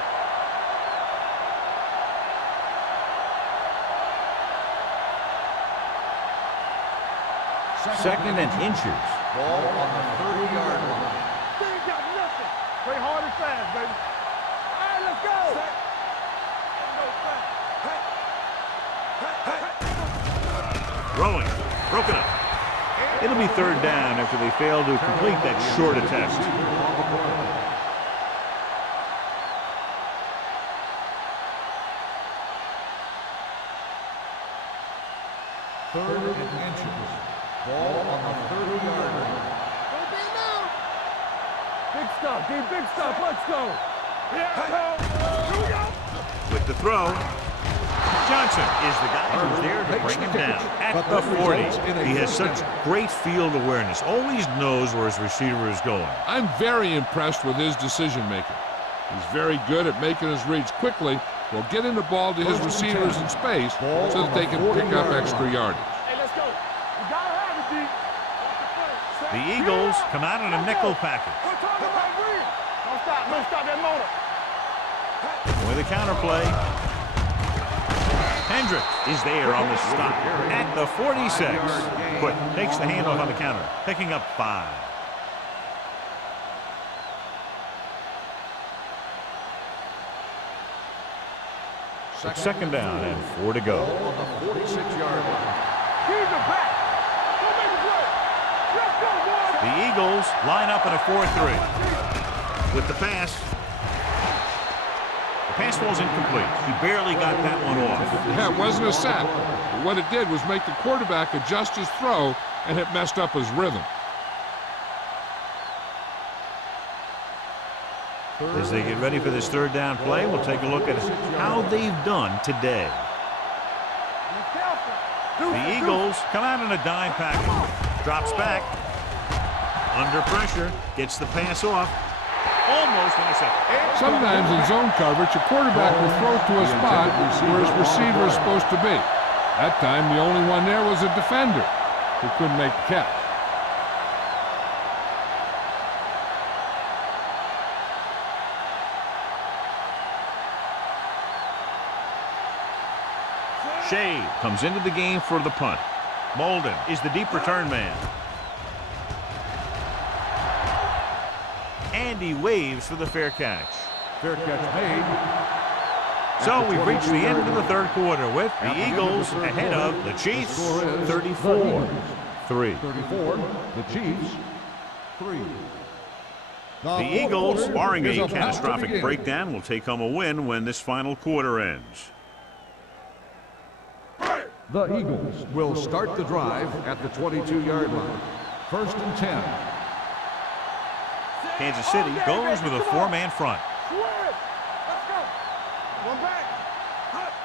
Second and inches. Ball on the 30-yard line. They ain't got nothing. Play hard and fast, baby. All right, let's go. Throwing. Broken up. It'll be 3rd down after they fail to complete that short attempt. Third and inches. Ball on the 30-yard line. Big stuff, D. Big stuff. Let's go. Here we go. With the throw, Johnson is the guy who's there to bring him down at the 40. He has such great field awareness, always knows where his receiver is going. I'm very impressed with his decision-making. He's very good at making his reads quickly while getting the ball to his receivers in space so that they can pick up extra yardage. Hey, let's go. We gotta have it, D. The Eagles come out in a nickel package. We're talking about real. Don't stop that motor. With a counterplay, Hendricks is there on the stop at the 46. But takes the handoff on the counter, picking up 5. It's 2nd down and 4 to go. Ball on the 46-yard line. He's the back. Go make a play. Let's go, boys. The Eagles line up in a 4-3. With the pass. The pass falls incomplete. He barely got that one off. Yeah, it wasn't a sack. But what it did was make the quarterback adjust his throw, and it messed up his rhythm. As they get ready for this 3rd down play, we'll take a look at how they've done today. The Eagles come out in a dime package. Drops back. Under pressure. Gets the pass off. Almost intercepted. Sometimes in zone coverage, a quarterback will throw to a spot where his receiver is supposed to be. That time, the only one there was a defender who couldn't make the catch. Shea comes into the game for the punt. Molden is the deep return man. And he waves for the fair catch. Fair catch made. So we've reached the end of the 3rd quarter with the Eagles ahead of the Chiefs 34-3. 34, the Chiefs, 3. The Eagles, barring a catastrophic breakdown, will take home a win when this final quarter ends. The Eagles will start the drive at the 22-yard line. 1st and 10. Kansas City goes with a 4-man front. Let's go. One back.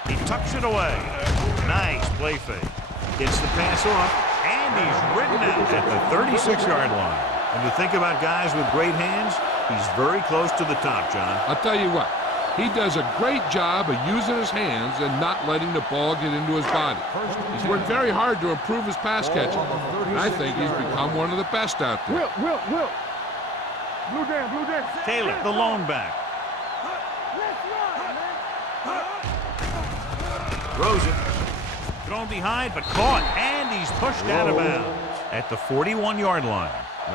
He tucks it away. Nice play fake. Gets the pass off, and he's ridden out at the 36-yard line. When you think about guys with great hands, he's very close to the top, John. I'll tell you what, he does a great job of using his hands and not letting the ball get into his body. He's worked very hard to improve his pass catching, and I think he's become one of the best out there. Blue down. Taylor, the lone back. Let's run. Throws it. Thrown behind, but caught. And he's pushed out of bounds at the 41-yard line.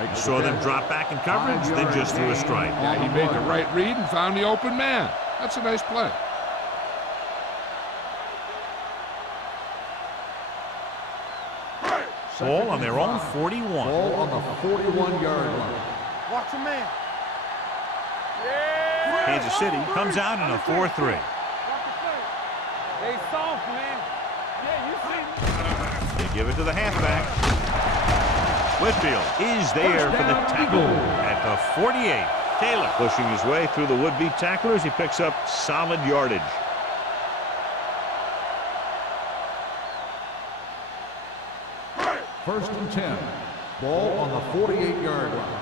You saw them drop back in coverage, then just threw a strike. Yeah, he made the right read and found the open man. That's a nice play. Ball on their own 41. Ball on the 41-yard line. Watch your man. Kansas City comes out in a 4-3. Watch the play. They soft, man. Yeah, you see. They give it to the halfback. Whitfield is there for the tackle at the 48. Taylor pushing his way through the would-be tacklers. He picks up solid yardage. First and 10. Ball on the 48-yard line.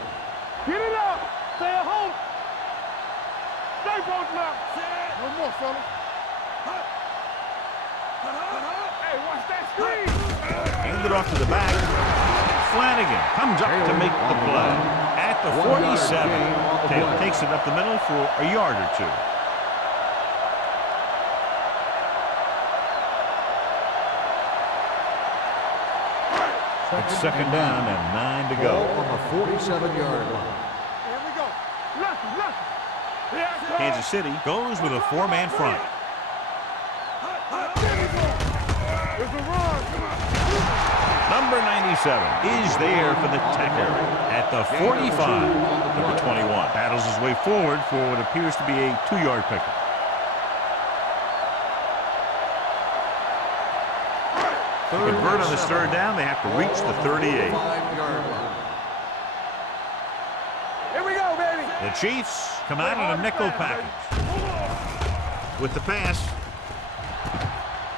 Get it up. Stay at home. Stay both now. No more, fella. Hey, watch that screen. Handed off to the back. Flanagan comes up to make the play. At the 47, Taylor takes it up the middle for a yard or two. It's second down and 9 to go. Ball on the 47-yard line. Here we go. Lucky. Kansas City goes with a 4-man front. There's a run. Number 97 is there for the tackle at the 45. Number 21 battles his way forward for what appears to be a 2-yard pickup. To convert on this third down, they have to reach the 38. Here we go, baby. The Chiefs come out in a nickel package. With the pass.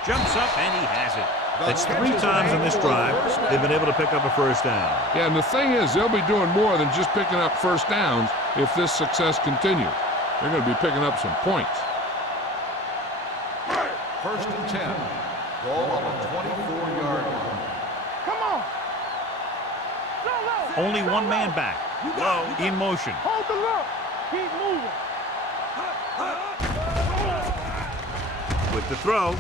Jumps up and he has it. That's 3 times in this drive they've been able to pick up a first down. Yeah, and the thing is, they'll be doing more than just picking up first downs if this success continues. They're going to be picking up some points. First and 10. Ball on the 24-yard line. Come on. Go, go. Only one man back. Low in motion. Hold the look. Keep moving. With the throw.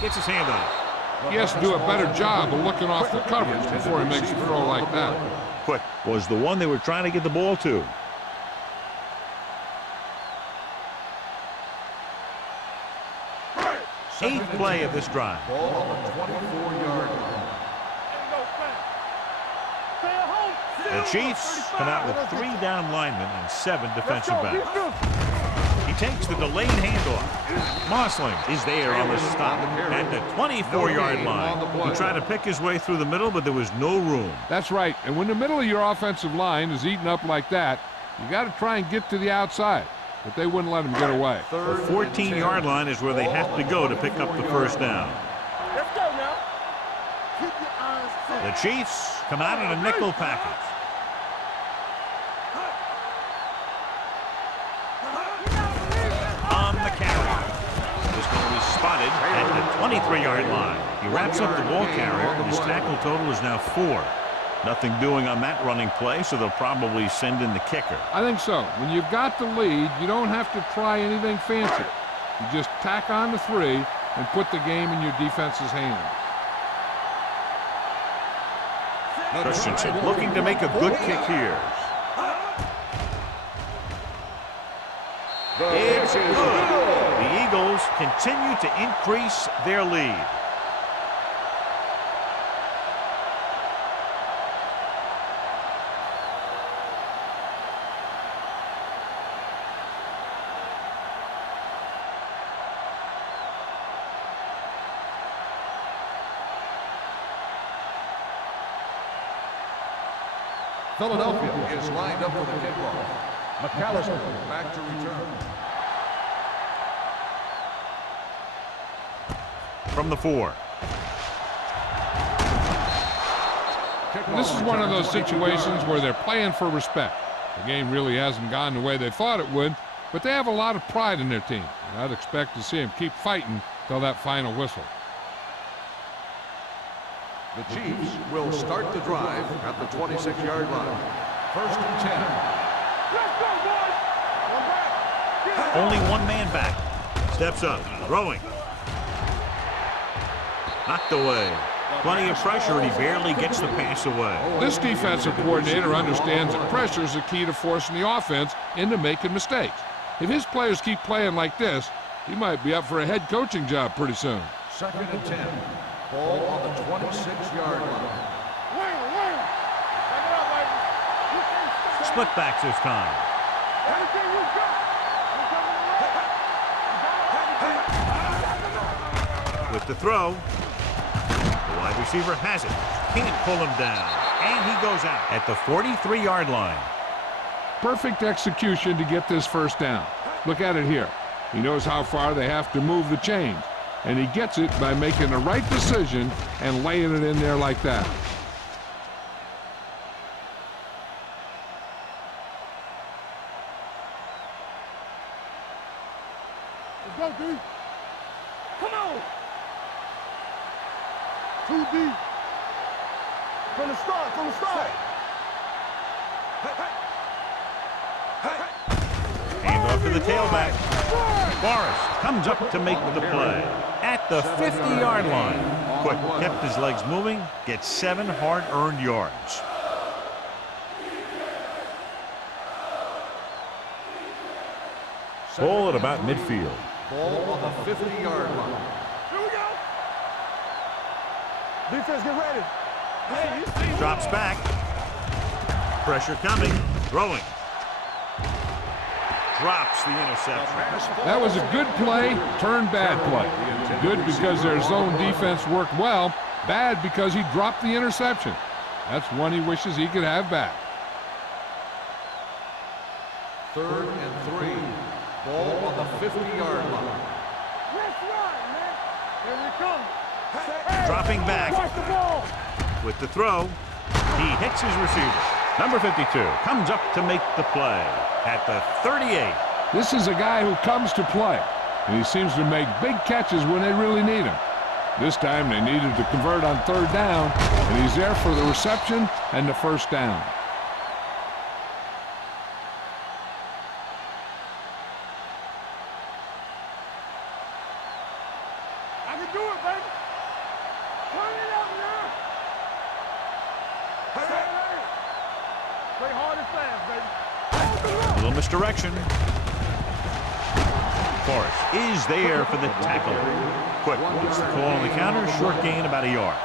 Gets his hand on it. He has to do a better job of looking off the coverage before he makes a throw like that. Quick was the one they were trying to get the ball to. Eighth play of this drive. Ball on the 24-yard line. The Chiefs come out with 3 down linemen and 7 defensive backs. He takes the delayed handoff. Mossling is there on the stop at the 24-yard line. He tried to pick his way through the middle, but there was no room. That's right. And when the middle of your offensive line is eaten up like that, you got to try and get to the outside. But they wouldn't let him get away. The 14-yard line is where they have to go to pick up the first down. Let's go now. Keep your eyes set. The Chiefs come out in a nickel package. On the carry. Is going to be spotted at the 23-yard line. He wraps up the ball carrier, and his tackle total is now 4. Nothing doing on that running play, so they'll probably send in the kicker. I think so. When you've got the lead, you don't have to try anything fancy. You just tack on the 3 and put the game in your defense's hands. Christensen looking to make a good kick here. It's good. The Eagles continue to increase their lead. Philadelphia is lined up for the kickoff. McAllister back to return. From the 4. And this is one of those situations where they're playing for respect. The game really hasn't gone the way they thought it would, but they have a lot of pride in their team. And I'd expect to see them keep fighting till that final whistle. The Chiefs will start the drive at the 26-yard line. First and 10. Let's go, boys. One back. Only one man back. Steps up, throwing. Knocked away. Plenty of pressure, and he barely gets the pass away. This defensive coordinator understands that pressure is the key to forcing the offense into making mistakes. If his players keep playing like this, he might be up for a head coaching job pretty soon. 2nd and 10. Ball on the 26-yard line. Split backs this time. With the throw. The wide receiver has it. Can't pull him down. And he goes out at the 43-yard line. Perfect execution to get this first down. Look at it here. He knows how far they have to move the chains, and he gets it by making the right decision and laying it in there like that. Let's go, D. Come on. 2 deep. From the start, from the start. Hand off to the tailback. Forrest comes up to make the play at the 50-yard line. Quick, kept his legs moving, gets 7 hard-earned yards. Ball at about midfield. Ball on the 50-yard line. Here we go. Defense, get ready. Hey, Drops back. Pressure coming. Throwing. Drops the interception. That was a good play, turned bad play. Good because their zone defense worked well. Bad because he dropped the interception. That's one he wishes he could have back. 3rd and 3. Ball on the 50-yard line. let's run, man. Here we come. Dropping back. Watch the ball. With the throw, he hits his receiver. Number 52 comes up to make the play at the 38. This is a guy who comes to play, and he seems to make big catches when they really need him. This time they needed to convert on 3rd down, and he's there for the reception and the first down. I can do it, baby. Turn it up now. Hey. Play hard and fast, baby. A little misdirection. Forrest is there for the tackle. Quick, gets the call on the counter. Short gain, about a yard.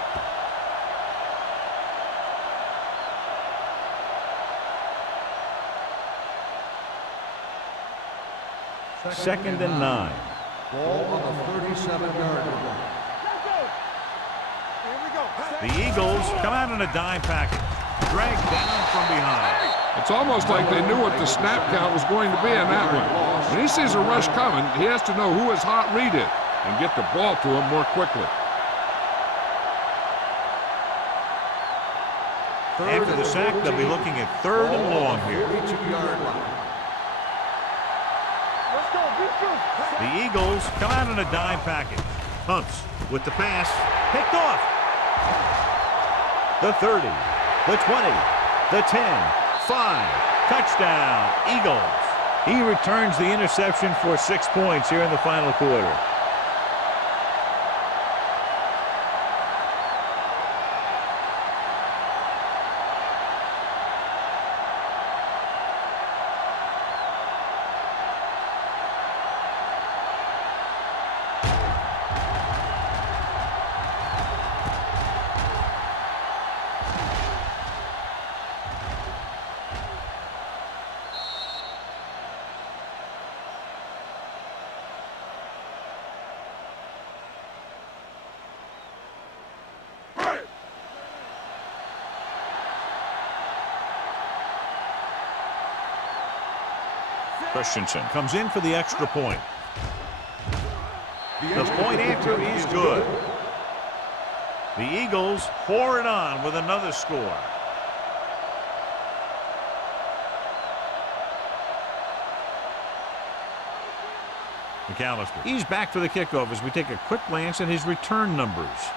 Second and 9. Ball on the 37-yard line. Let's go. Here we go. The Eagles come out in a dime package. Dragged down from behind. It's almost like they knew what the snap count was going to be on that one. When he sees a rush coming, he has to know who his hot read is and get the ball to him more quickly. After the sack, they'll be looking at 3rd and long here. 42-yard line. Let's go. Be true. The Eagles come out in a dime package. Hunts with the pass. Picked off. The 30. The 20. The 10. 5. Touchdown, Eagles. He returns the interception for 6 points here in the final quarter. Christensen comes in for the extra point. The point after is good. The Eagles pour it on with another score. McAllister. He's back for the kickoff as we take a quick glance at his return numbers.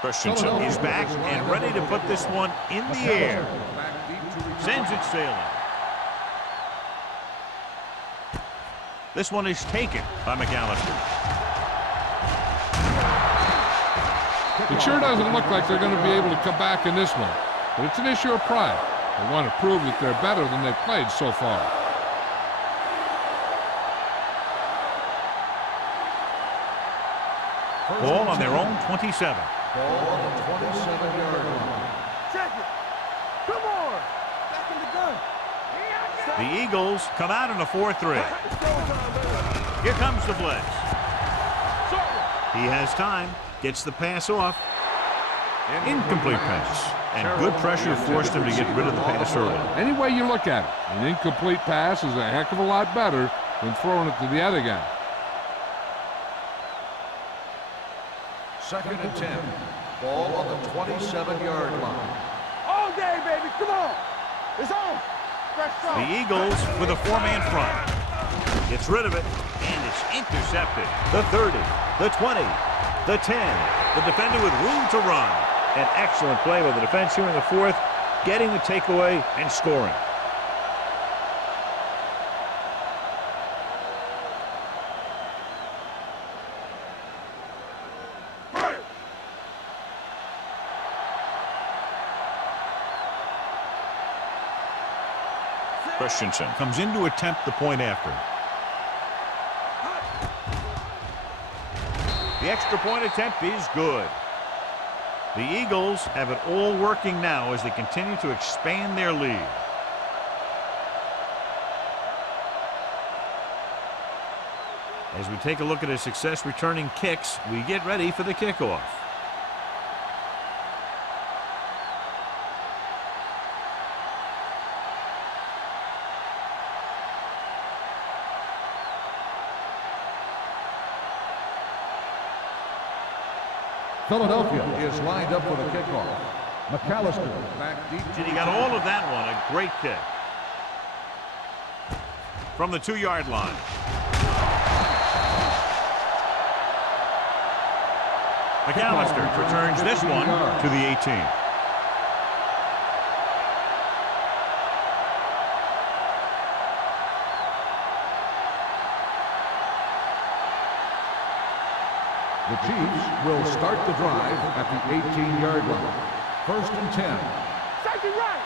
Christensen is back and ready to put this one in the air. Sends it sailing. This one is taken by McAllister. It sure doesn't look like they're going to be able to come back in this one, but it's an issue of pride. They want to prove that they're better than they've played so far. Ball on their own 27. Ball on the 27-yard line. Check it. Come on. Back in the gun. The Eagles come out in a 4-3. Here comes the blitz. He has time. Gets the pass off. Incomplete pass. And good pressure forced him to get rid of the pass early. Any way you look at it, an incomplete pass is a heck of a lot better than throwing it to the other guy. 2nd and 10. Ball on the 27-yard line. All day, baby. Come on. It's on. Fresh start. The Eagles with a 4-man front. Gets rid of it, and it's intercepted. The 30, the 20, the 10. The defender with room to run. An excellent play by the defense here in the 4th, getting the takeaway and scoring. Christensen comes in to attempt the point after. The extra point attempt is good. The Eagles have it all working now as they continue to expand their lead. As we take a look at his success returning kicks, we get ready for the kickoff. Philadelphia is lined up for the kickoff. McAllister back deep. And he got all of that one. A great kick. From the 2-yard line. McAllister returns this one to the 18. The Chiefs will start the drive at the 18-yard line. 1st and 10. Safety right.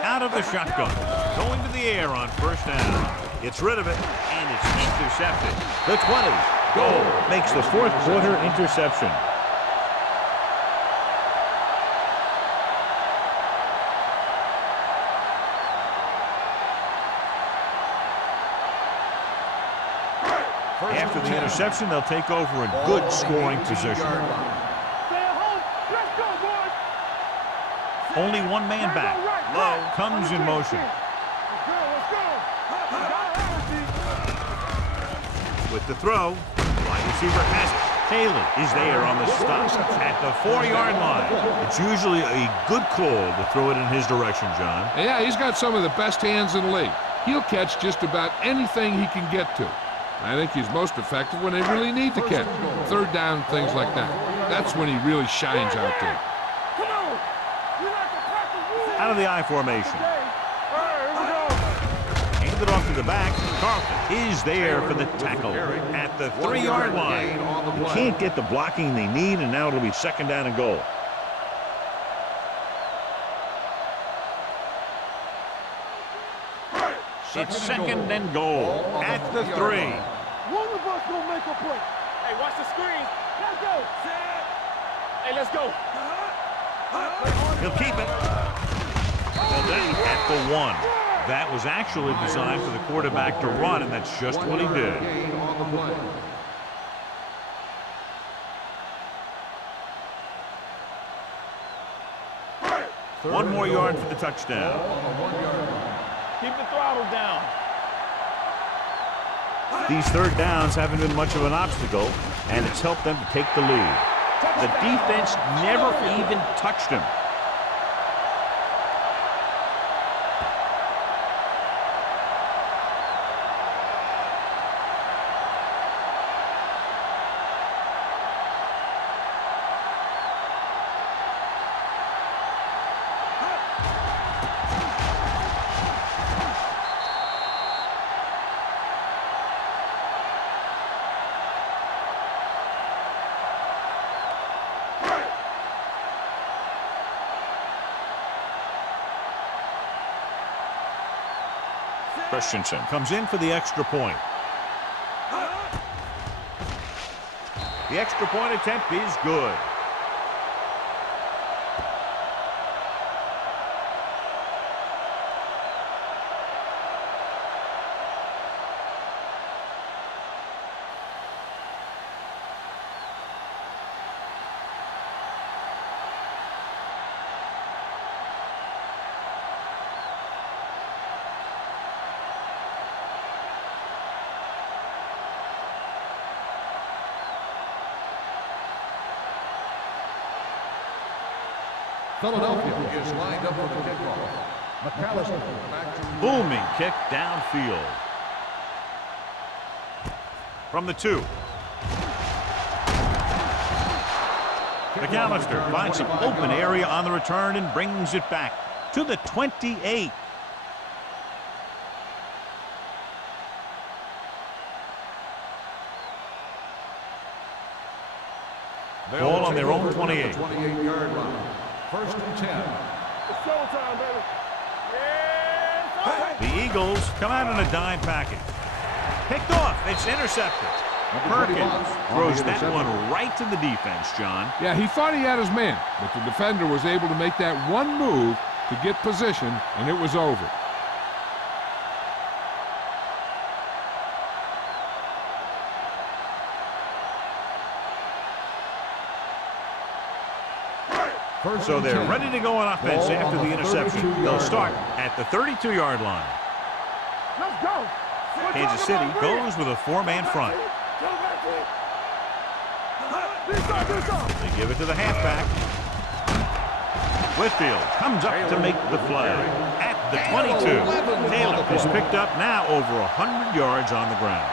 Out of the shotgun. Going to the air on 1st down. Gets rid of it, and it's intercepted. The 20. Goal. Makes the 4th quarter interception. After the interception, they'll take over in good scoring position. Only one man back. Lowe comes in motion. With the throw, wide receiver has it. Haley is there on the stop at the 4-yard line. It's usually a good call to throw it in his direction, John. Yeah, he's got some of the best hands in the league. He'll catch just about anything he can get to. I think he's most effective when they really need to catch. 3rd down, things like that. That's when he really shines out there. Out of the I formation. Handed off to the back. Carlton is there for the tackle at the 3-yard line. You can't get the blocking they need, and now it'll be 2nd down and goal. It's 2nd and goal at the 3. One of us gonna make a play. Hey, watch the screen. Let's go. Hey, let's go. He'll keep it. Well, then at the 1. That was actually designed for the quarterback to run, and that's just what he did. One more yard for the touchdown. Keep the throttle down. These 3rd downs haven't been much of an obstacle, and it's helped them to take the lead. The defense never even touched him. Christensen comes in for the extra point. The extra point attempt is good. Philadelphia is lined up for the kickoff. McAllister back to Booming kick downfield. From the 2. McAllister finds some open area on the return and brings it back to the 28. Ball on their own 28. 28-yard line. First and 10. It's showtime, baby. Yes, The Eagles come out in a dime package. Picked off. It's intercepted. Perkins throws that one right to the defense, John. Yeah, he thought he had his man, but the defender was able to make that one move to get position, and it was over. So they're ready to go on offense after the interception. They'll start at the 32-yard line. let's go. Kansas City goes with a 4-man front. They give it to the halfback. Whitfield comes up to make the play. At the 22, Taylor is picked up now over 100 yards on the ground.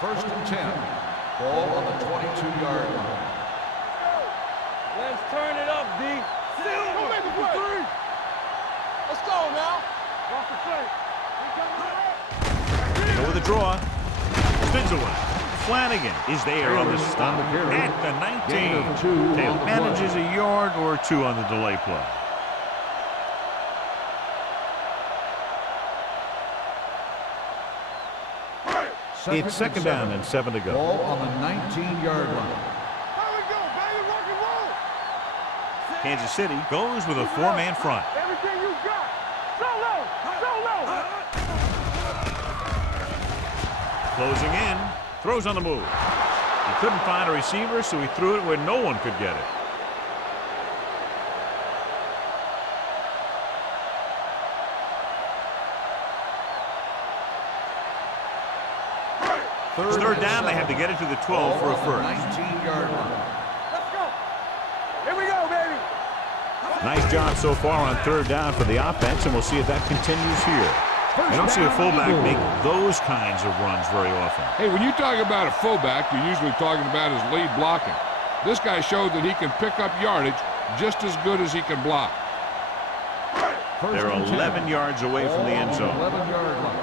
First and 10. Ball on the 22-yard line. Let's turn it up, D. Don't make a play. Let's go now. Watch the play. Go with the draw. Spins away. Flanagan is there on the stop at the 19. Taylor manages a yard or 2 on the delay play. It's second down and 7 to go. Ball on the 19-yard line. There we go, baby. Rock and roll. Kansas City goes with a 4-man front. Everything you got. Solo. Solo. Closing in. Throws on the move. He couldn't find a receiver, so he threw it where no one could get it. It's third down. They have to get it to the 12 for a first. 19-yard line. Let's go. Here we go, baby. Nice job so far on third down for the offense, and we'll see if that continues here. I don't see a fullback make those kinds of runs very often. Hey, when you talk about a fullback, you're usually talking about his lead blocking. This guy showed that he can pick up yardage just as good as he can block. They're 11 yards away from the end zone. 11-yard line.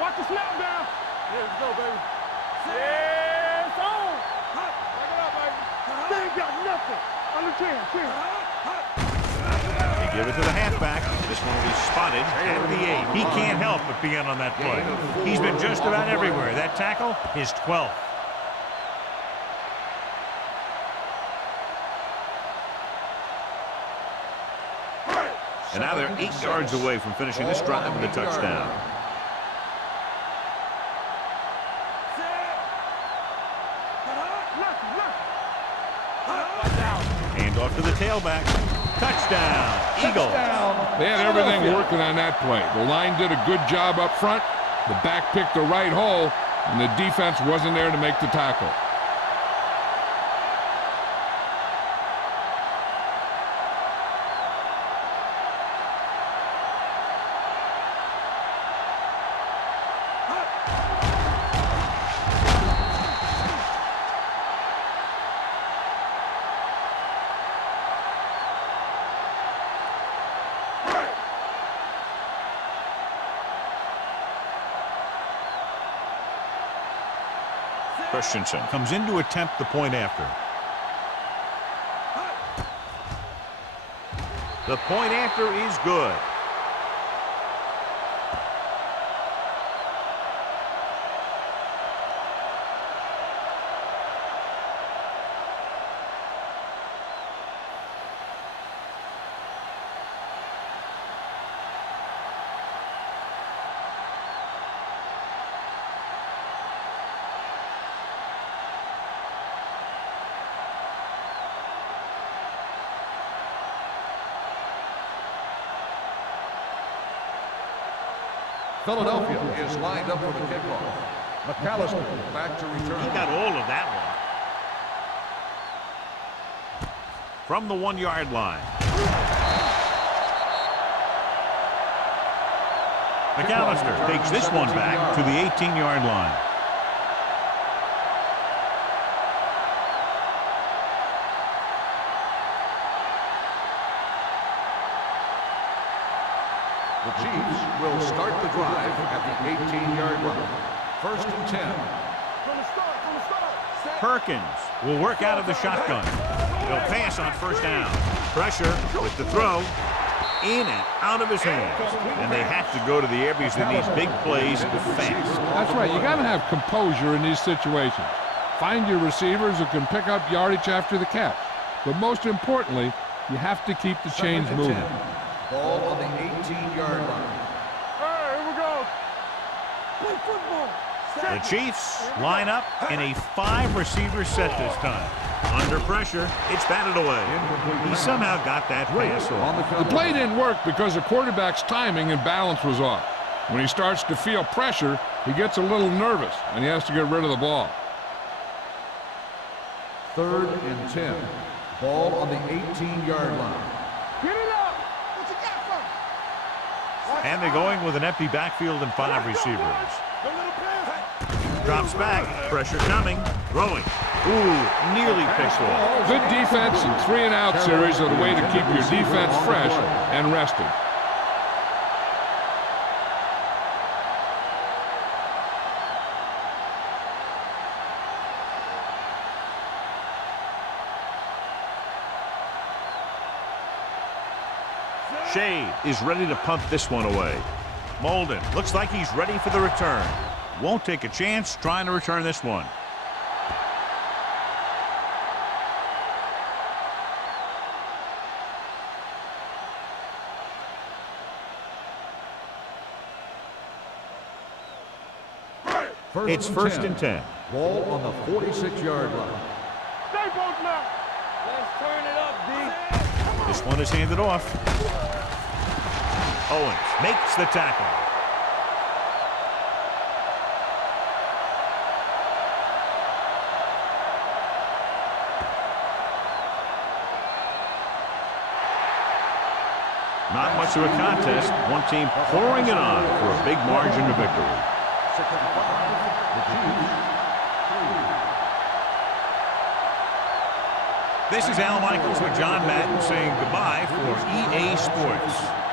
Watch the snap down. Yeah, let's go, baby. Yes, on. Back it up, baby. They ain't got nothing. Under 10. They give it to the halfback. This one will be spotted at the 8. He can't help but be in on that play. He's been just about everywhere. That tackle, his 12th. And now they're 8 yards away from finishing this drive with a touchdown. Hand off to the tailback. Touchdown, Eagles. They had everything working on that play. The line did a good job up front. The back picked the right hole, and the defense wasn't there to make the tackle. Christensen comes in to attempt the point after. The point after is good. Philadelphia is lined up for the kickoff. McAllister back to return. He got all of that one. From the 1-yard line. McAllister takes this one back to the 18-yard line. The Chiefs will start the drive at the 18-yard line. 1st and 10. Perkins will work out of the shotgun. They'll pass on 1st down. Pressure with the throw. In and out of his hands. And they have to go to the air because they need big plays fast. That's right. You got to have composure in these situations. Find your receivers who can pick up yardage after the catch. But most importantly, you have to keep the chains moving. Ball on the 18-yard line. All right, here we go. Play football. The Chiefs line up in a 5-receiver set this time. Under pressure, it's batted away. He somehow got that pass off. The play didn't work because the quarterback's timing and balance was off. When he starts to feel pressure, he gets a little nervous, and he has to get rid of the ball. 3rd and 10. Ball on the 18-yard line. Get it up. What you got from? And they're going with an empty backfield and 5 receivers. Go little pass. Drops back. Pressure coming. Throwing. Ooh, nearly picked off. Good defense and 3-and-out series are the way to keep your defense fresh and rested. Shade is ready to punt this one away. Molden looks like he's ready for the return. Won't take a chance trying to return this one. It's 1st and 10. Ball on the 46-yard line. Stay both now. Let's turn it up, D. This one is handed off. Owens makes the tackle. Not much of a contest. One team pouring it on for a big margin of victory. This is Al Michaels with John Madden saying goodbye for EA Sports.